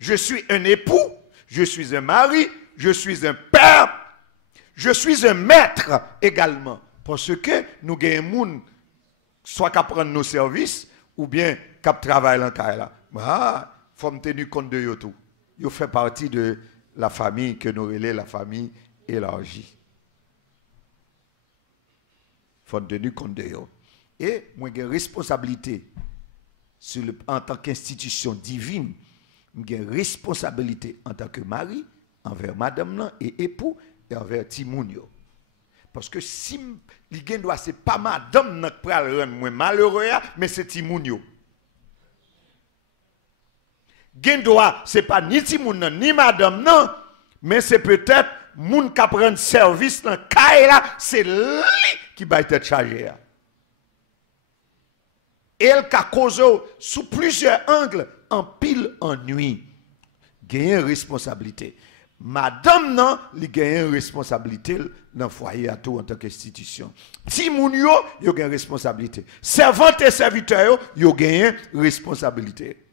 Je suis un époux, je suis un mari, je suis un père, je suis un maître également. Parce que nous gagnons des gens soit qui prennent nos services ou bien qui travaillent dans le cas. Il faut me tenir compte de eux tout. Ils font partie de la famille que nous relèvons, la famille élargie. Il faut me tenir compte de eux. Et moi j'ai une responsabilité en tant qu'institution divine. J'ai une responsabilité en tant que mari envers madame et époux et envers Timounio. Parce que si ce n'est pas madame qui peut rendre moi malheureux, mais c'est Timounio. Ce n'est pas ni Timoun ni madame, non, mais c'est peut-être moun qui prend service dans le cas, c'est lui qui va être chargé. Et elle a causé sous plusieurs angles en pile en nuit. Il y a une responsabilité. Madame, non, il y a une responsabilité dans le foyer à tout en tant qu'institution. Si moun yo, il y a une responsabilité. Servante et serviteur, il y a une responsabilité.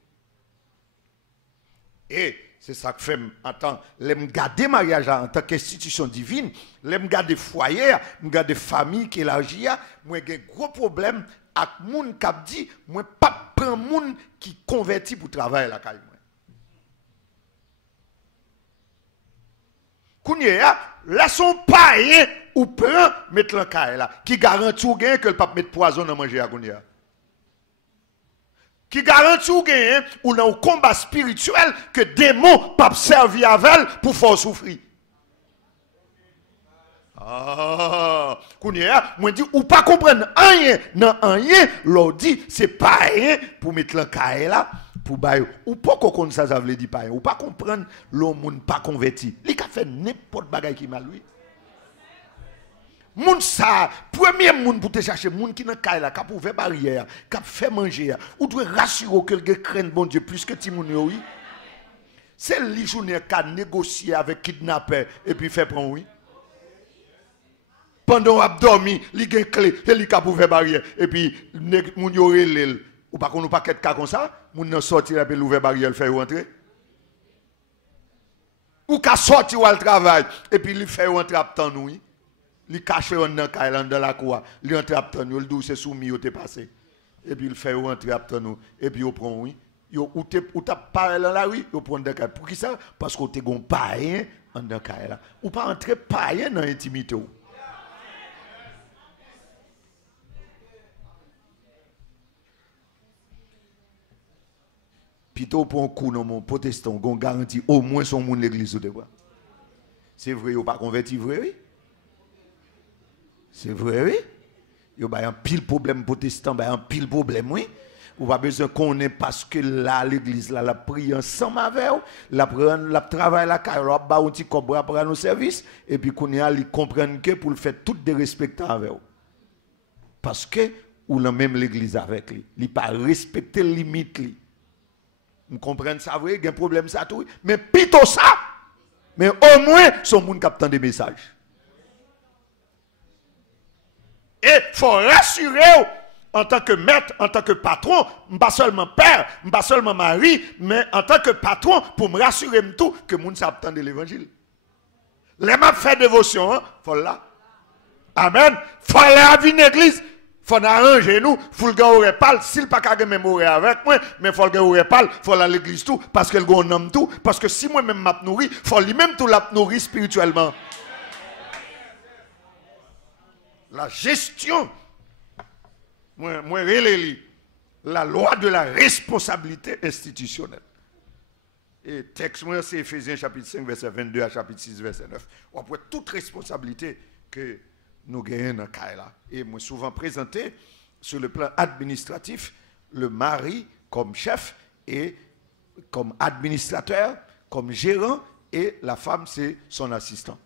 Et c'est ça que fait en tant que garder mariage en tant qu'institution divine, l'aime garder foyer, garder famille qui élargie, moi j'ai un gros problème avec moun qui dit moi pas prend moun qui converti pour travailler la caille moi. Kounya là son païen ou prend mettre la caille là qui garantit ou gain que le pape mettre poison dans manger à kounya. Qui garantit ou gain ou dans un combat spirituel que démon pape servi avec pour faire souffrir. Ah, kounya, moi dit ou pas comprendre rien, non rien, l'on dit c'est pas rien pour mettre le caille là pour bailler. Ou pas qu'on ça veut dire pas rien, ou pas comprendre l'homme monde pas converti. Il a fait n'importe bagaille qui mal lui. Moun ça, premier moun pour te chercher moun qui dans caille là, qui pour faire barrière, qui fait manger, ou doit rassurer que le craint bon Dieu plus que ti moun yo oui. C'est li journée qui négocier avec kidnappeur et puis fait prendre oui. Pendant qu'on a dormi, il y a une clé, il y a pour faire barrière. Et puis, moun yo relèl. Ou pas qu'on nous pas quelque cas comme ça, moun nan sorti et puis l'ouvrir barrière, le faire rentrer. Ou ka sorti ou al travail, et puis il fait rentrer à temps nous. Il cache dans la cour, il rentre à temps nous, il dit c'est soumis, il t'est passé. Et puis il fait rentrer à temps nous, et puis il prend oui. Ou t'as parlé dans la rue, il prend des cas. Pour qui ça? Parce que t'es gon païen en dans cas là. Ou pas entrer païen dans l'intimité. Plutôt pour un coup dans mon protestant, on garantit au moins son monde l'église de quoi. C'est vrai, ou pas converti, vrai, oui. C'est vrai, oui. Il y a un pile problème protestant, un pile problème, oui. Ou pas besoin qu'on ait parce que là, l'église, là, la prie ensemble avec eux, la travail la caille, la ba un petit cobra pour nos services, et puis qu'on y a, ils comprennent que pour le faire tout de respecter avec eux. Parce que, ou la même l'église avec lui. Il pas respecter les limites, lui. Vous comprenez ça, oui, il y a un problème, ça tout. Mais plutôt ça, mais au moins, son monde capte des messages. Et il faut rassurer en tant que maître, en tant que patron, pas seulement père, pas seulement mari, mais en tant que patron, pour me rassurer tout, que le monde s'attend de l'évangile. Les m'a fait dévotion, il faut là. Amen. Il faut aller à une église. Il faut arranger nous, il faut le gars parle, s'il pas qu'à même avec moi, mais il faut le gars parle, il faut aller à l'église tout, parce que le gars nomme tout, parce que si moi-même m'a nourri, il faut lui-même tout la nourrir spirituellement. La gestion, moi, la loi de la responsabilité institutionnelle. Et texte, moi, c'est Ephésiens chapitre 5, verset 22 à chapitre 6, verset 9. On prend toute responsabilité que nous gagnons dans le cas là. Et moi, souvent présenté sur le plan administratif, le mari comme chef et comme administrateur, comme gérant, et la femme, c'est son assistant.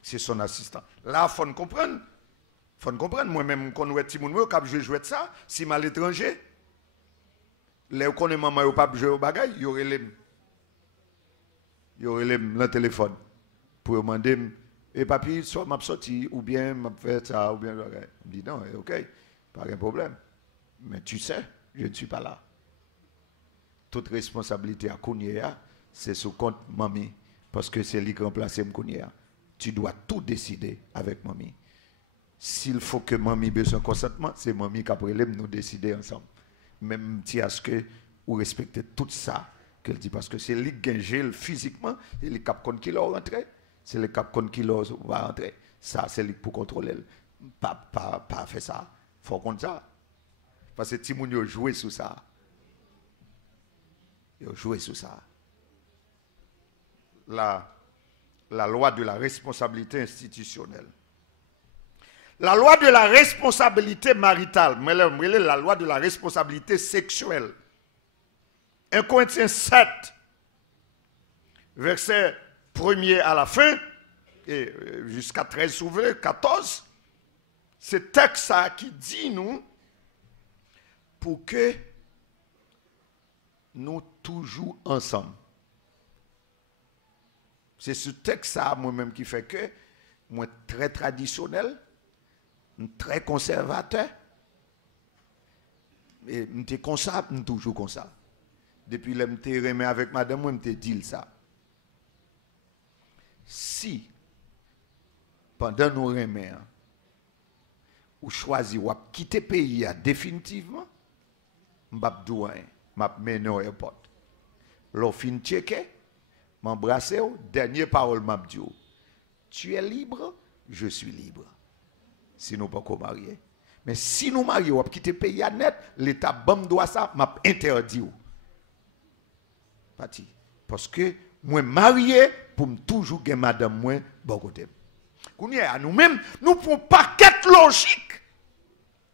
C'est son assistant. Là, il faut comprendre. Il faut comprendre. Moi-même, quand je suis joué de ça, si je suis à l'étranger, les gens qui maman ou pas jouer au bagage, il y aurait le téléphone pour demander et papi soit m'a sorti ou bien m'a fait ça ou bien je dis non, OK, pas de problème. Mais tu sais, je ne suis pas là. Toute responsabilité à Kounia, c'est sous compte mamie parce que c'est lui qui remplace Kounia. Tu dois tout décider avec mamie. S'il faut que mamie ait besoin de consentement, c'est mamie qui après nous décider ensemble. Même si est-ce que vous respectez tout ça qu'elle dit parce que c'est lui qui gagne physiquement et les cap qui l'a rentré, c'est les cap qui va rentrer. Ça c'est lui pour contrôler. Pas faire ça. Faut compte ça. Parce que Timoun yo joué sur ça. Yo joué sur ça. La loi de la responsabilité institutionnelle. La loi de la responsabilité maritale, mais la loi de la responsabilité sexuelle. 1 Corinthiens 7, verset 1er à la fin, et jusqu'à 13 ouvrés, 14, c'est texte ça qui dit nous, pour que nous toujours ensemble. C'est ce texte ça moi-même qui fait que moi très traditionnel, très conservateur. Et je comme ça, je toujours comme ça. Depuis que je me remis avec madame, je me dis ça. Si, pendant nos remets, ou choisi ou quitter le pays définitivement, je vais mener au aéroport. L'on fin checker, m'embrasser, dernière parole m'a dit, tu es libre, je suis libre. Si nous ne pouvons pas marier. Mais si nous marions, on quitter le pays net, l'État bam doit ça, m'a interdit. Parce que moi marié pour toujours gagner madame moi bon côté. Nous-mêmes, nous prenons pas quête logique.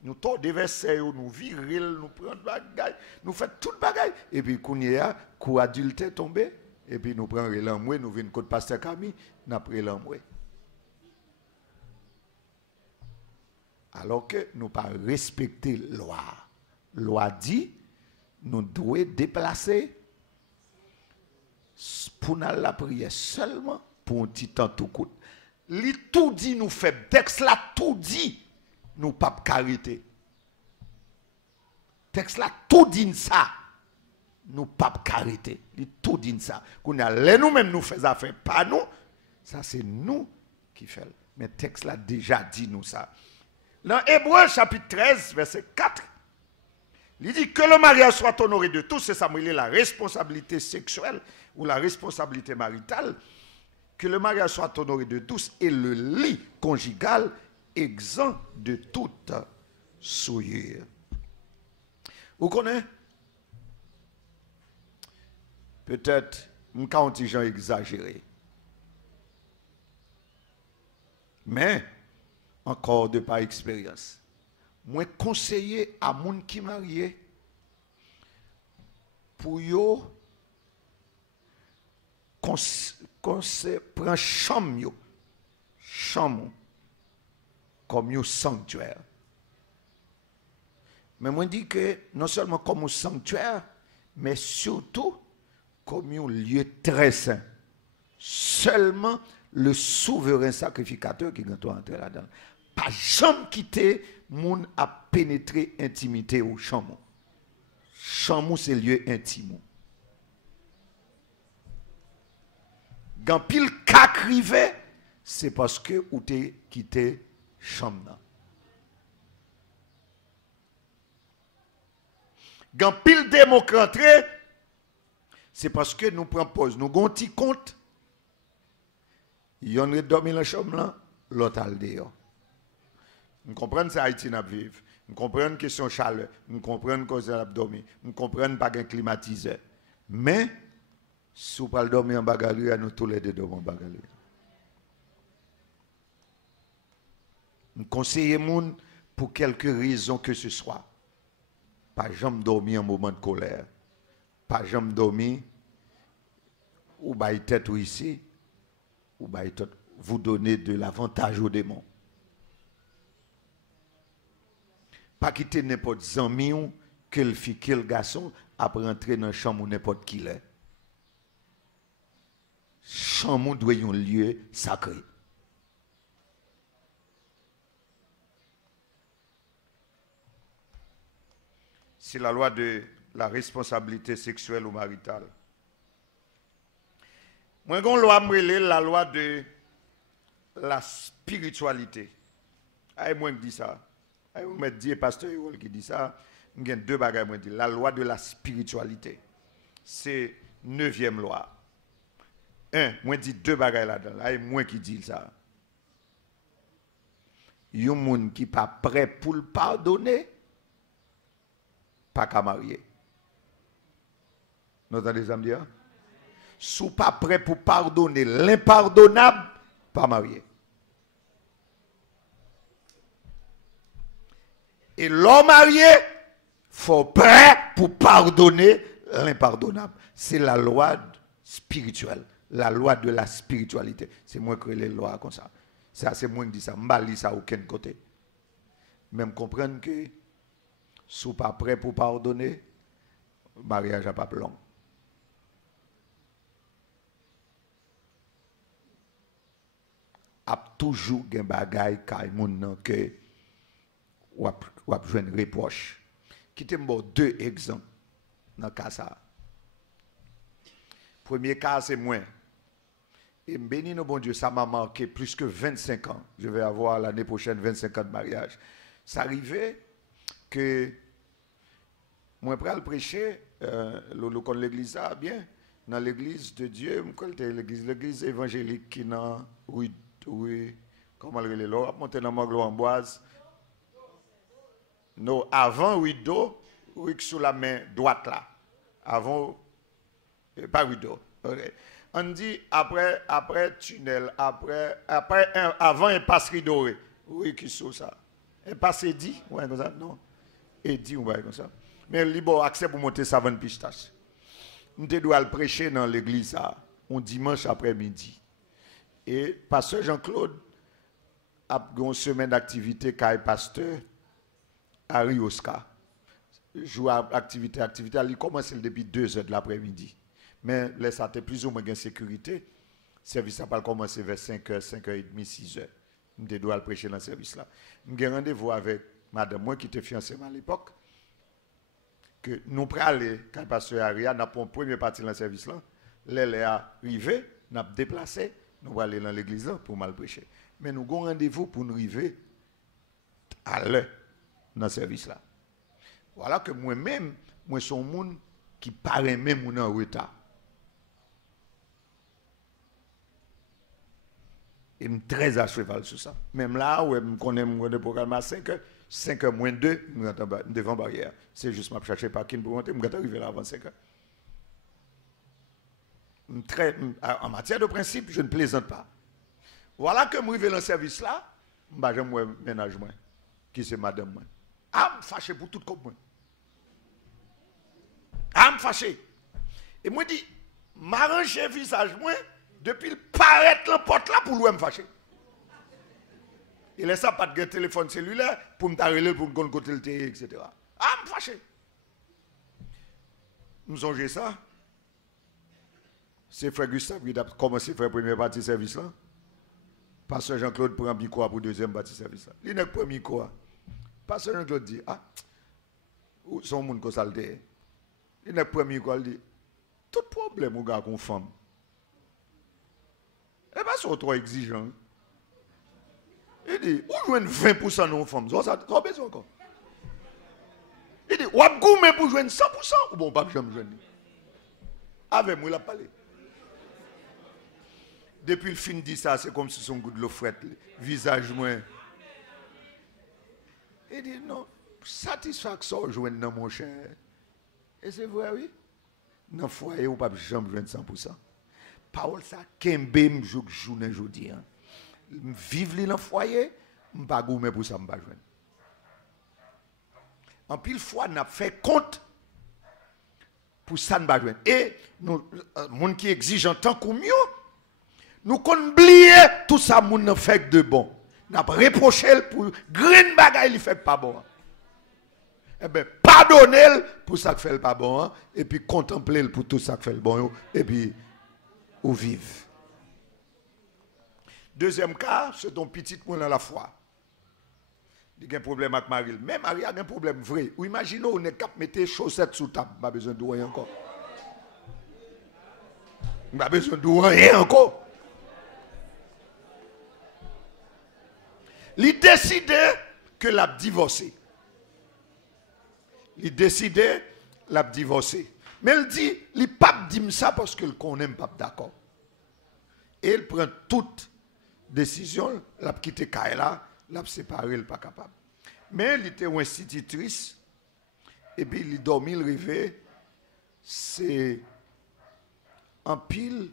Nous tous déverser, nous viril, nous prenons bagay, nous faisons tout bagay. Et puis, coup adulte tombé, et puis nous prenons l'amoué, nous venons côté pasteur Camille, nous prenons l'amoué. Alors que nous pas respecter la loi. La loi dit, nous devons déplacer pour la prière seulement pour un petit temps tout court. Li tout dit nous fait, texte là tout dit, nous pas carité. Texte là tout dit ça, nous pas carité. Li tout dit ça. Qu'on a nous-mêmes nous faisons affaire, pas nous, ça c'est nous qui faisons. Mais texte là déjà dit nous ça. Dans Hébreux chapitre 13, verset 4, il dit que le mariage soit honoré de tous, c'est ça, la responsabilité sexuelle ou la responsabilité maritale, que le mariage soit honoré de tous et le lit conjugal exempt de toute souillure. Vous connaissez? Peut-être, quand les gens exagéré. Mais, encore de par expérience. Moi, conseiller à moun qui marié pour yo prend chambre comme un sanctuaire. Mais moi dis que non seulement comme un sanctuaire, mais surtout comme un lieu très saint. Seulement le souverain sacrificateur qui doit entrer là-dedans. Pas jamais quitter moun à pénétrer intimité au chambre. Chambre c'est lieu intime. Quand pile cas crivé, c'est parce que ou t'es quitté chambre. Quand pile démocrate, c'est parce que nous prenons pause, nous gon ti compte. Yon dormi dans la chambre là, l'autre al dehors. Nous comprenons ça Haïti n'a vivre. Nous comprenons question chaleur, nous comprenons cause de l'abdomen, nous comprenons pas un climatiseur. Mais, si vous parlez dormir en bagarre, nous tous les deux dormons en bagarre. Nous conseillons les gens pour quelque raison que ce soit. Pas jamais dormir en moment de colère. Pas jamais dormir ou bailler tête ou ici, ou bailler tête, vous donner de l'avantage aux démons. Pas quitter n'importe zami ou quelle fille, quel garçon, après rentrer dans la chambre ou n'importe qui l'est. Chambre doit être un lieu sacré. C'est la loi de la responsabilité sexuelle ou maritale. Moi, j'ai une loi, la loi de la spiritualité. Moi, je dis ça. Je me dis, pasteur qui dit ça, il y a deux bagages. La loi de la spiritualité. C'est 9e loi. Moi, je dis deux bagages là-dedans. Moi qui dis ça. Il y a des gens qui ne sont pas prêts pour le pardonner, pas qu'à marier. Vous entendez ça me dire? Si vous pas prêt pour pardonner l'impardonnable, pas marié. Et l'homme marié, faut prêt pour pardonner l'impardonnable. C'est la loi spirituelle, la loi de la spiritualité. C'est moi qui ai les lois comme ça. C'est moi qui dis ça. Je ne lis ça à aucun côté. Même comprendre que si vous pas prêt pour pardonner, le mariage n'a pas long. A toujours gen bagay kay moun nan ke wap jwenn reproche. Quittez-moi deux exemples dans cas ça. Premier cas c'est moi. Et béni nos bon Dieu, ça m'a marqué plus que 25 ans. Je vais avoir l'année prochaine 25 ans de mariage. Ça arrivait que moi pral prêcher le l'église ça bien dans l'église de Dieu, l'église évangélique qui dans oui, comment le là, monter dans Maglo Amboise. Non, avant rideau, oui, sous la main droite là. Avant, pas rideau. Okay. On dit après tunnel, avant un passe rideau. Oui, qui sous ça. Un passe dit, ouais, comme ça, non. Et dit, ouais, comme ça. Mais libre accès pour monter savane pistache. On doit le prêcher dans l'église ça, un dimanche après-midi. Et pasteur Jean-Claude a une semaine d'activité avec pasteur Harry Oscar. Joue à activité, il commence depuis 2h de l'après-midi. Mais là, ça a plus ou moins de sécurité. Le service n'a pas commencé vers 5h, 5h30, 6h. Je dois le prêcher dans le service là. J'ai rendez-vous avec madame, moi qui était fiancée à l'époque. Que nous prenons aller, quand le pasteur Harry a pour une première partie dans le service là. Là, il est arrivé, nous avons déplacé. Nous allons aller dans l'église là pour mal prêcher. Mais nous avons rendez-vous pour nous arriver à l'heure dans le service là. Voilà que moi-même, moi suis un monde qui paraît même en retard. Et je suis très à cheval sur ça. Même là, où je connais mon programme à 5h, 5h moins 2, je suis devant la barrière. C'est juste que je cherche parking pour monter, je suis arrivé là avant 5h. En matière de principe, je ne plaisante pas. Voilà que je suis arrivé dans le service là, je vais ménage moi, qui c'est madame moi. Ah, je suis fâché pour tout comme moi. Ah, je suis fâché. Et moi, je dis, m'arranger le visage moi, depuis le paraître la porte là pour lui me fâcher. Il laisse ça pas de téléphone cellulaire pour me tarrer pour me côté le thé, etc. Ah, je suis fâché. Je me songe ça. C'est frère Gustave qui a commencé à faire la première partie de service là. Pasteur Jean-Claude prend un micro pour la deuxième partie de service là. Il n'a pas mis quoi. Pasteur Jean-Claude dit, ah, son monde qui s'altère. Il n'a pas mis quoi, il dit, tout problème au gars qu'on femme. Et pas sont trop exigeants. Il dit, où jouer 20% de nos femmes? Ça a besoin encore. Il dit, ou gourmet pour jouer 100% ou bon, pas jamais jouer. Avec moi, il a parlé. Depuis le film dit ça, c'est comme si son goût de l'eau frette, visage moins. Il dit, non, satisfaction jouer dans mon cher. Et c'est vrai, oui. dans le foyer, ou pas jamais 100%. Parole ça, kembe journée jodi. Vivre dans le foyer, je ne pas gourmet pour ça, je ne pas joindre. En pile fois, on a fait compte pour ça, ne pas joindre. Et nous, gens qui exige en tant que mieux, nous oublier tout ça, nous fait de bon. Nous avons reproché pour green bagay, il fait pas bon. Eh bien, pardonnez pour ça qui fait pas bon, et puis contempler pour tout ça qui fait le bon, et puis, ou vivre. Deuxième cas, c'est ton petit monde dans la foi. Il y a un problème avec Marie. Mais Marie a un problème vrai. Ou imaginez, on est capable de mettre chaussettes sous table. Pas besoin de rien encore. Pas besoin de rien encore. Il décide que l'a divorcé. Il décide l'a divorcé. Mais il dit, il ne peut pas dire ça parce qu'il ne connaît pas d'accord. Et il prend toute décision, il a quitté Kaila, il a séparé, il n'est pas capable. Mais il était une institutrice, et puis il dormit, il rêvait, c'est en pile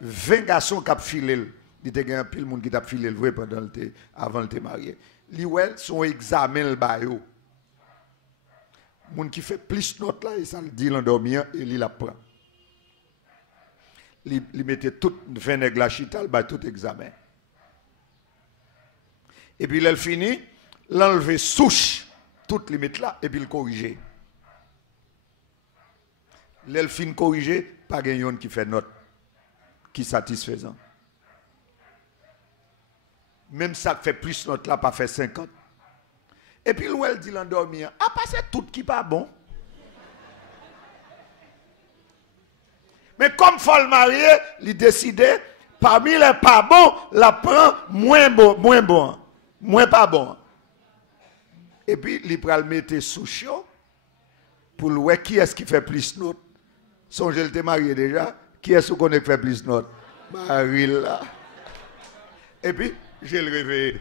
20 garçons qui ont filé. Il était un pile monde qui a filé vrai pendant avant de marié. Il a son examen le bayo. Moun qui fait plus note là, et ça le dit l'endormir et il apprend. Il mettait tout vinaigre la chita, il bat tout examen. Et puis il finit, l'enlever souche, toute limite là, et puis le corriger. Il finit corriger, pas gagnant qui fait note, qui satisfaisant. Même ça fait plus note là, pas fait 50. Et puis elle dit l'endormir, ah, passé tout qui pas bon. Mais comme il faut le marier, il décide, parmi les pas bons, la prend moins bon, moins pas bon. Et puis il prend le mettre sous chaud pour le voir qui est-ce qui fait plus note. Son je l'ai marié déjà, qui est-ce qu'on fait plus note? Marie là. Et puis, je le réveille.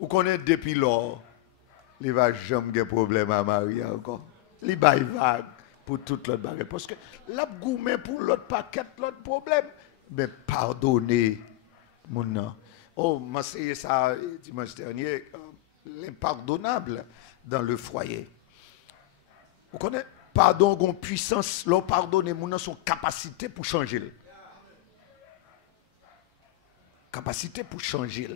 Vous connaissez depuis lors, il va jamais avoir problème à Marie encore. Il va vague pour toute l'autre barrière. Parce que la gourmet pour l'autre paquet, l'autre problème. Mais pardonnez, mon nom. Oh, moi, c'est ça dimanche dernier, l'impardonnable dans le foyer. Vous connaissez, pardon, une puissance, l'on pardonne, mon nom, son capacité pour changer. Capacité pour changer.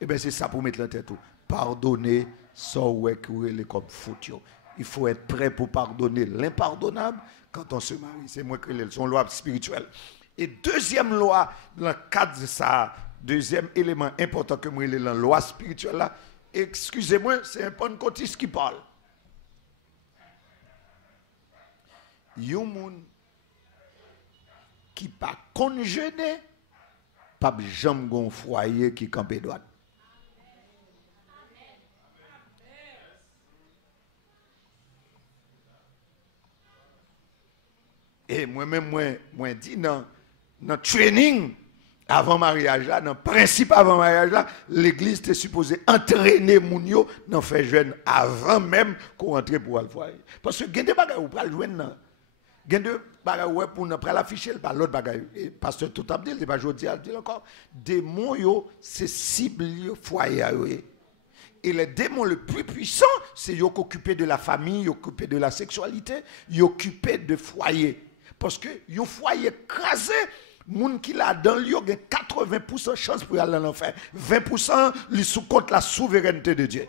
Eh bien, c'est ça pour mettre la tête. Pardonner sans ouécouer comme faute. Il faut être prêt pour pardonner l'impardonnable quand on se marie. C'est moi qui l'ai, son loi spirituelle. Et deuxième loi, dans le cadre de ça, deuxième élément important que moi, dans la loi spirituelle, là, excusez-moi, c'est un pentecôtiste qui parle. Il y a un monde qui n'a pas congéné, pas jamais un foyer qui campe droit. Et moi-même, moi dis dans le training avant mariage là, dans le principe avant mariage là, l'église était supposée entraîner Mounio dans faire jeune avant même qu'on entre pour le foyer. Parce que il y a des bagages où pour le joindre, il y a des bagages pour ne pas l'afficher, pas l'autre bagage. Et pasteur tout abdil, il pas jodi a dit encore, démons yo c'est cible foyer. Et les démons les plus puissants, c'est yo occupé de la famille, yo occupé de la sexualité, yo occupé de foyer. Parce que yon foyer écrasé, moun qui l'a dans lui, il y a 80% de chance pour aller en enfer. 20% lui sous compte la souveraineté de Dieu.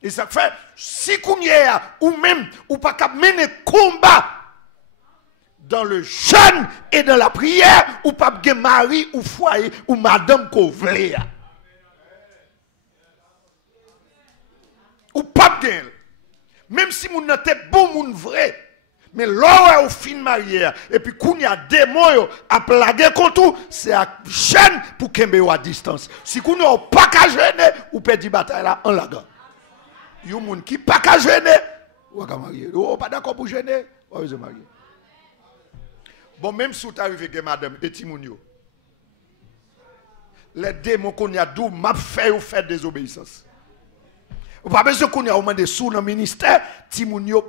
Et ça fait, si kounyea ou même, ou pas qu'à mener combat dans le jeûne et dans la prière, ou pas qu'à mari ou foyer ou madame qu'on vle. Ou pas qu'à. Même si moun n'était bon moun vrai, mais l'heure au fin marière, et puis qu'on y a des mots à plaguer contre, c'est à chaîne pour kembe à distance. Si qu'on n'a pas qu'à gêner, ou perdre bataille là en lagan. Yon moun qui pas qu'à gêner, ou à marier. Ou pas d'accord pour gêner, ou à marier. Bon, même si vous arrivez que madame et Timounio, les démons qu'on y a d'où m'a fait ou fait désobéissance. Ou pas besoin qu'on ait demandé sous le ministère, Timounio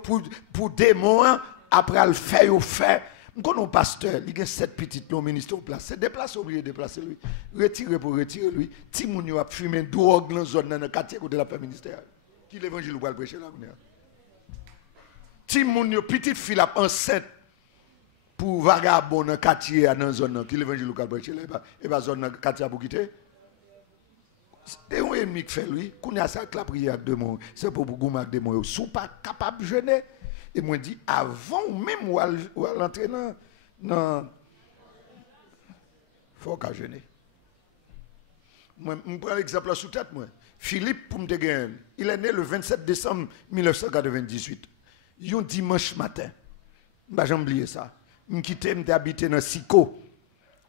pour des mois, après le faire, au fait. Quand on pasteur, il y a 7 petites dans le ministère au place. C'est déplacer, oublier déplacer lui. Retirer pour retirer lui. Timounio a fumé drogue dans la zone, dans le quartier de la ministère. Qui l'évangile va prêcher là? Timounio, petite fille enceinte pour vagabond dans le quartier, dans la zone, qui l'évangile va prêcher là? Et pas zone dans le quartier pour quitter. C'est un ennemi qui fait lui. Qu'on a ça que la prière de moi, c'est pour goumer de moi. Sous pas capable de jeûner. Et moi dit avant même ou à l'entrer dans faut qu'à jeûner. Moi je prends l'exemple sous tête moi. Philippe pour me gagner, il est né le 27 décembre 1998. Un dimanche matin. Bah j'ai oublié ça. Je quitté me habité dans Sico.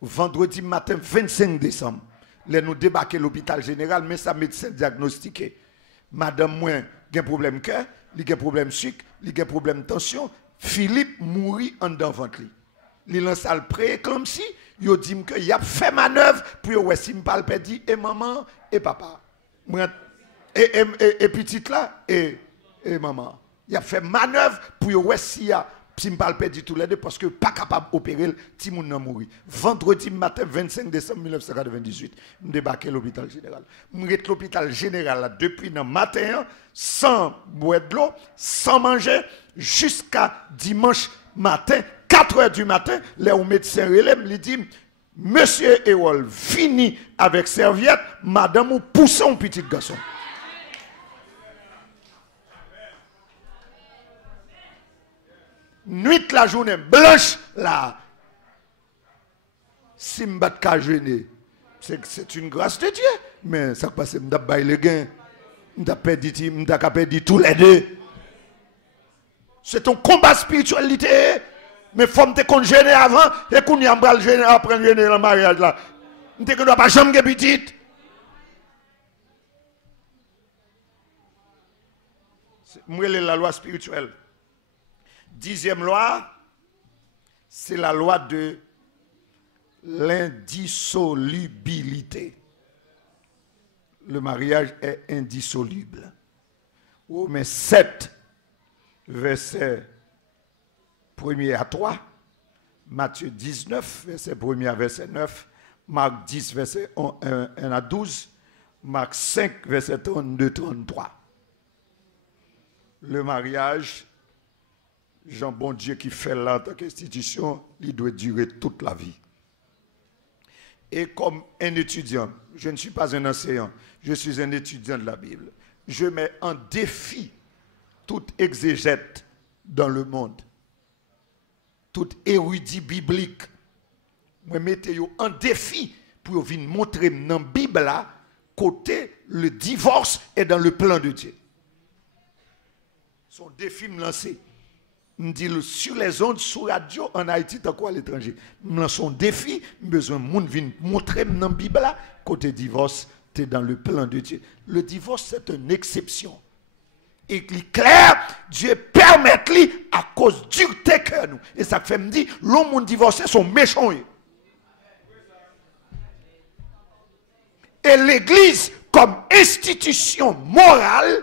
Vendredi matin 25 décembre. Là nous débarquer l'hôpital général mais sa médecin diagnostiqué. Madame moi a un problème cœur, il a un problème sucre, il a un problème tension. Philippe mourit en dedans ventre. Il lance le pré-éclampsie, il dit que il a fait manœuvre pour ouais si me parle dit et maman et papa. Et petite là et maman. Il a fait manœuvre pour ouais si y a si me parle dit tous les deux parce que pas capable d'opérer, Timoun n'a mouru. Vendredi matin 25 décembre 1998, je débarqué à l'hôpital général. Je suis à l'hôpital général là, depuis le matin, sans boire de l'eau, sans manger, jusqu'à dimanche matin, 4 h du matin, là où le médecin relève, il dit, Monsieur Ewol, fini avec serviette, madame, ou poussez un petit garçon. Nuit la journée blanche là. Si je ne jeûner, c'est une grâce de Dieu. Mais ça passe, je vais bailler le gain. Je vais perdre tous les deux. C'est un combat spiritualité. Mais il faut te jeûner avant et qu'on y a le jeûner après jeûner le mariage là. Je ne dois pas jamais être petite. Moi, la loi spirituelle. 10e loi, c'est la loi de l'indissolubilité. Le mariage est indissoluble. Romains 7, verset 1er à 3, Matthieu 19, verset 1er à verset 9, Marc 10, verset 1 à 12, Marc 5, verset 32-33. Le mariage, Jean bon Dieu qui fait là en tant qu'institution, il doit durer toute la vie. Et comme un étudiant, je ne suis pas un enseignant, je suis un étudiant de la Bible. Je mets en défi toute exégète dans le monde, tout érudit biblique. Je mets en défi pour venir montrer dans la Bible là, côté le divorce est dans le plan de Dieu. Son défi me lancé. Je dis sur les ondes, sur la radio, en Haïti, tant quoi à l'étranger. Je lance un défi, j'ai besoin de monde venir montrer dans la Bible là, côté divorce, tu es dans le plan de Dieu. Le divorce, c'est une exception. Et il est clair, Dieu permet à cause du cœur nous. Et ça fait me dire, l'homme divorcé sont méchants. Et l'Église, comme institution morale,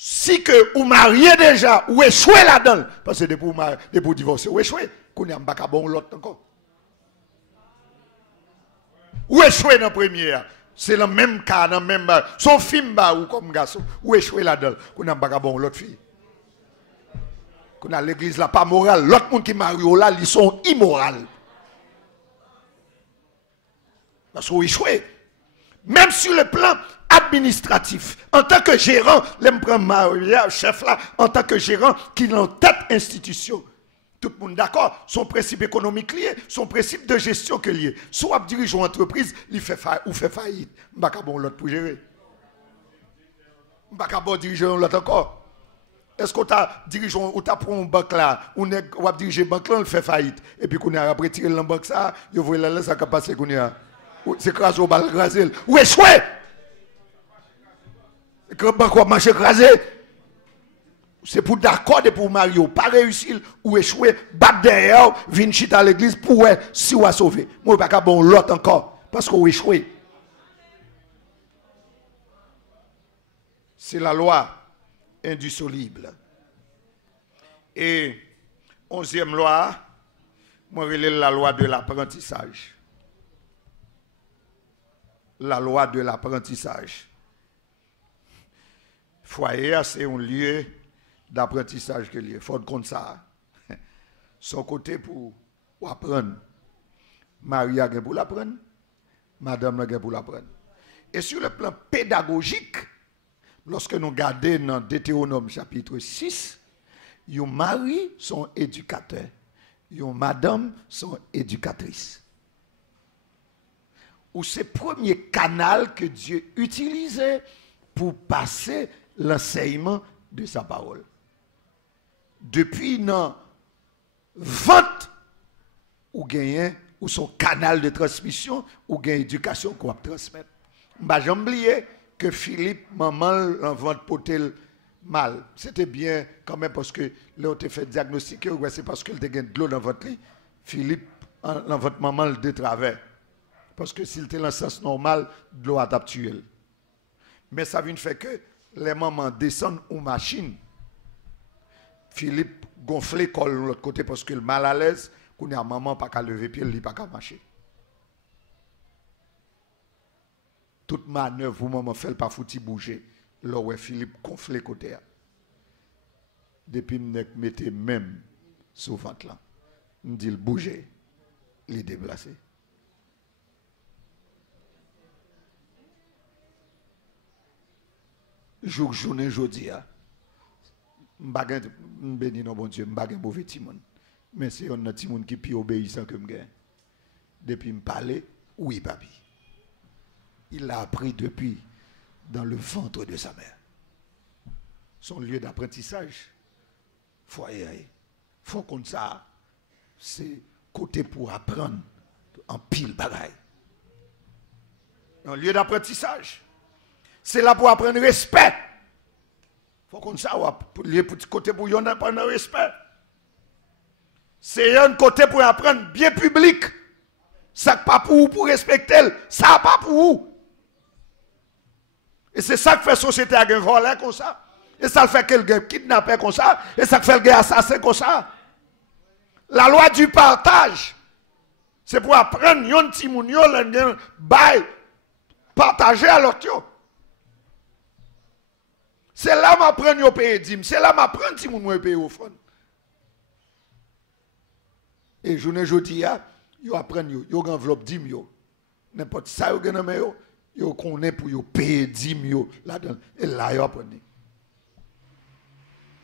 si que vous mariez déjà, ou échouez là-dedans, parce que pour divorcer, ou échouez, qu'on n'y a pas bon l'autre encore. Ou échouez dans la première, c'est le même cas, dans le même, son film ou comme garçon, ou échouez là-dedans, qu'on n'a pas bon l'autre fille. Qu'on a l'église là pas morale, l'autre monde qui marie là, ils sont immoraux. Parce qu'on échouez. Même sur le plan administratif, en tant que gérant, chef là, en tant que gérant qui est en tête institution, tout le monde d'accord, son principe économique lié, son principe de gestion que lié. Soit dirige une entreprise, il fait faillite, il n'y a pas bon l'autre pour gérer. Il n'y a pas bon diriger l'autre encore. Est-ce qu'on t'a dirigé, ou t'a pris une banque là, ou a dirigé une banque là, il fait faillite, et puis qu'on a retiré la banque ça, il faut la laisser passer qu'on a. C'est grâce au bal écrasé. Où est-ce que banque va marcher écrasé? C'est pour d'accord et pour Mario, pas réussir ou échouer, battre derrière, venir chiter à l'église pour si on va sauver. Moi, je ne vais pas bon l'autre encore, parce qu'on échoué. c'est la loi indissoluble. Et 11e loi, moi, relève la loi de l'apprentissage. La loi de l'apprentissage. Foyer, c'est un lieu d'apprentissage que il faut compte ça. Son côté pour apprendre. Marie a pour l'apprendre, madame a pour l'apprendre. Et sur le plan pédagogique, lorsque nous regardons dans Deutéronome chapitre 6, les maris sont éducateurs, les madame sont éducatrices. Ou c'est le premier canal que Dieu utilisait pour passer l'enseignement de sa parole. Depuis dans vente ou gagner ou son canal de transmission ou gain éducation qu'on va transmettre. J'ai oublié que Philippe maman l'envente potel mal. C'était bien quand même parce que là on te fait diagnostiquer ou c'est parce qu'il te gagne de l'eau dans votre lit. Philippe dans votre maman le de travers. Parce que s'il était dans le sens normal, de l'eau a tué. Mais ça vient faire que les mamans descendent aux machines. Philippe gonfle col de l'autre côté parce qu'il est mal à l'aise. Qu'on a maman pas qu'à lever pied, il pas qu'à marcher. Toute manœuvre pour maman fait pas fouti bouger. Là où Philippe gonfle côté. Depuis me mettez même sur ventre là. Me dit bouger, il déplacer. Journée jodi a. M'bagay béni non bon Dieu, m'bagay mauvais timon. Mais c'est un petit monde qui est plus obéissant que moi. Depuis me parler, oui, papi. Il l'a appris depuis dans le ventre de sa mère. Son lieu d'apprentissage, foyer. Faut qu'on ça, c'est côté pour apprendre en pile bagaille. Un lieu d'apprentissage, c'est là pour apprendre respect. Faut qu'on ça, côté pour y apprendre respect. C'est un côté pour apprendre bien public. Ça pas pour vous, pour respecter, ça pas pour vous. Et c'est ça que fait la société à un volé comme ça. Et ça fait quelqu'un kidnappé comme ça. Et ça fait quelqu'un assassin comme ça. La loi du partage, c'est pour apprendre yon ti moun yo l'en bay partager à l'autre. C'est là que m'apprendre yo payer dîme, c'est là m'apprendre ti moun yo payer offrande. Et journée jodi a, yo apprendre yo enveloppe dîme yo. N'importe ça yo gen nan yo connaît pour yo payer dîme yo là-dedans et là yo apprendre.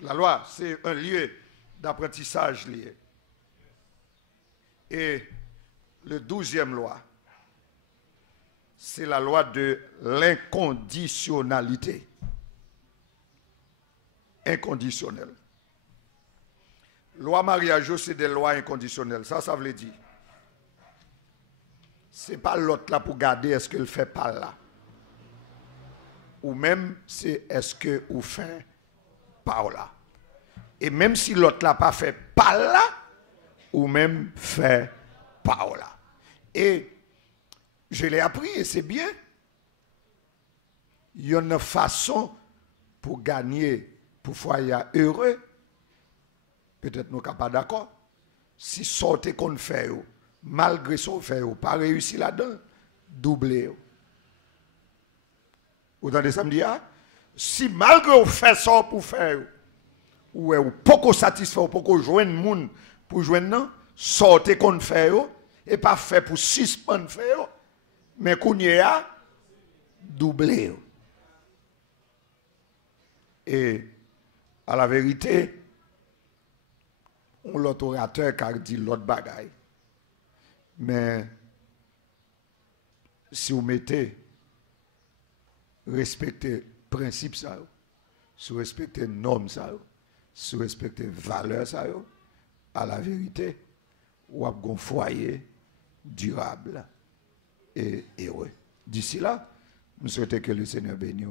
La loi, c'est un lieu d'apprentissage lié. Et le 12e loi, c'est la loi de l'inconditionnalité. Inconditionnelle. Loi mariage, c'est des lois inconditionnelles. Ça veut dire. Ce n'est pas l'autre là pour garder est-ce qu'elle fait pas là. Ou même c'est est-ce que vous fait pas là. Et même si l'autre là pas fait pas là, ou même fait pas là. Et je l'ai appris et c'est bien. Il y a une façon pour gagner, pour foyer heureux. Peut-être nous ne sommes pas d'accord. Si sortez qu'on fait, malgré ce qu'on fait, pas réussi là-dedans, doublez. Vous entendez ça me dire? Si malgré vous fait ça pour faire, ou pas satisfait, ou pas joindre le monde pour joindre, non, sortez qu'on fait, et pas fait pour suspendre faire, mais qu'on y a doublé. Et à la vérité, on l'autre orateur qui a dit l'autre bagaille. Mais si vous mettez respecter principe ça, si vous respectez normes ça, si vous respectez valeurs ça, à la vérité, vous avez un foyer durable et heureux. D'ici là, je souhaite que le Seigneur bénisse.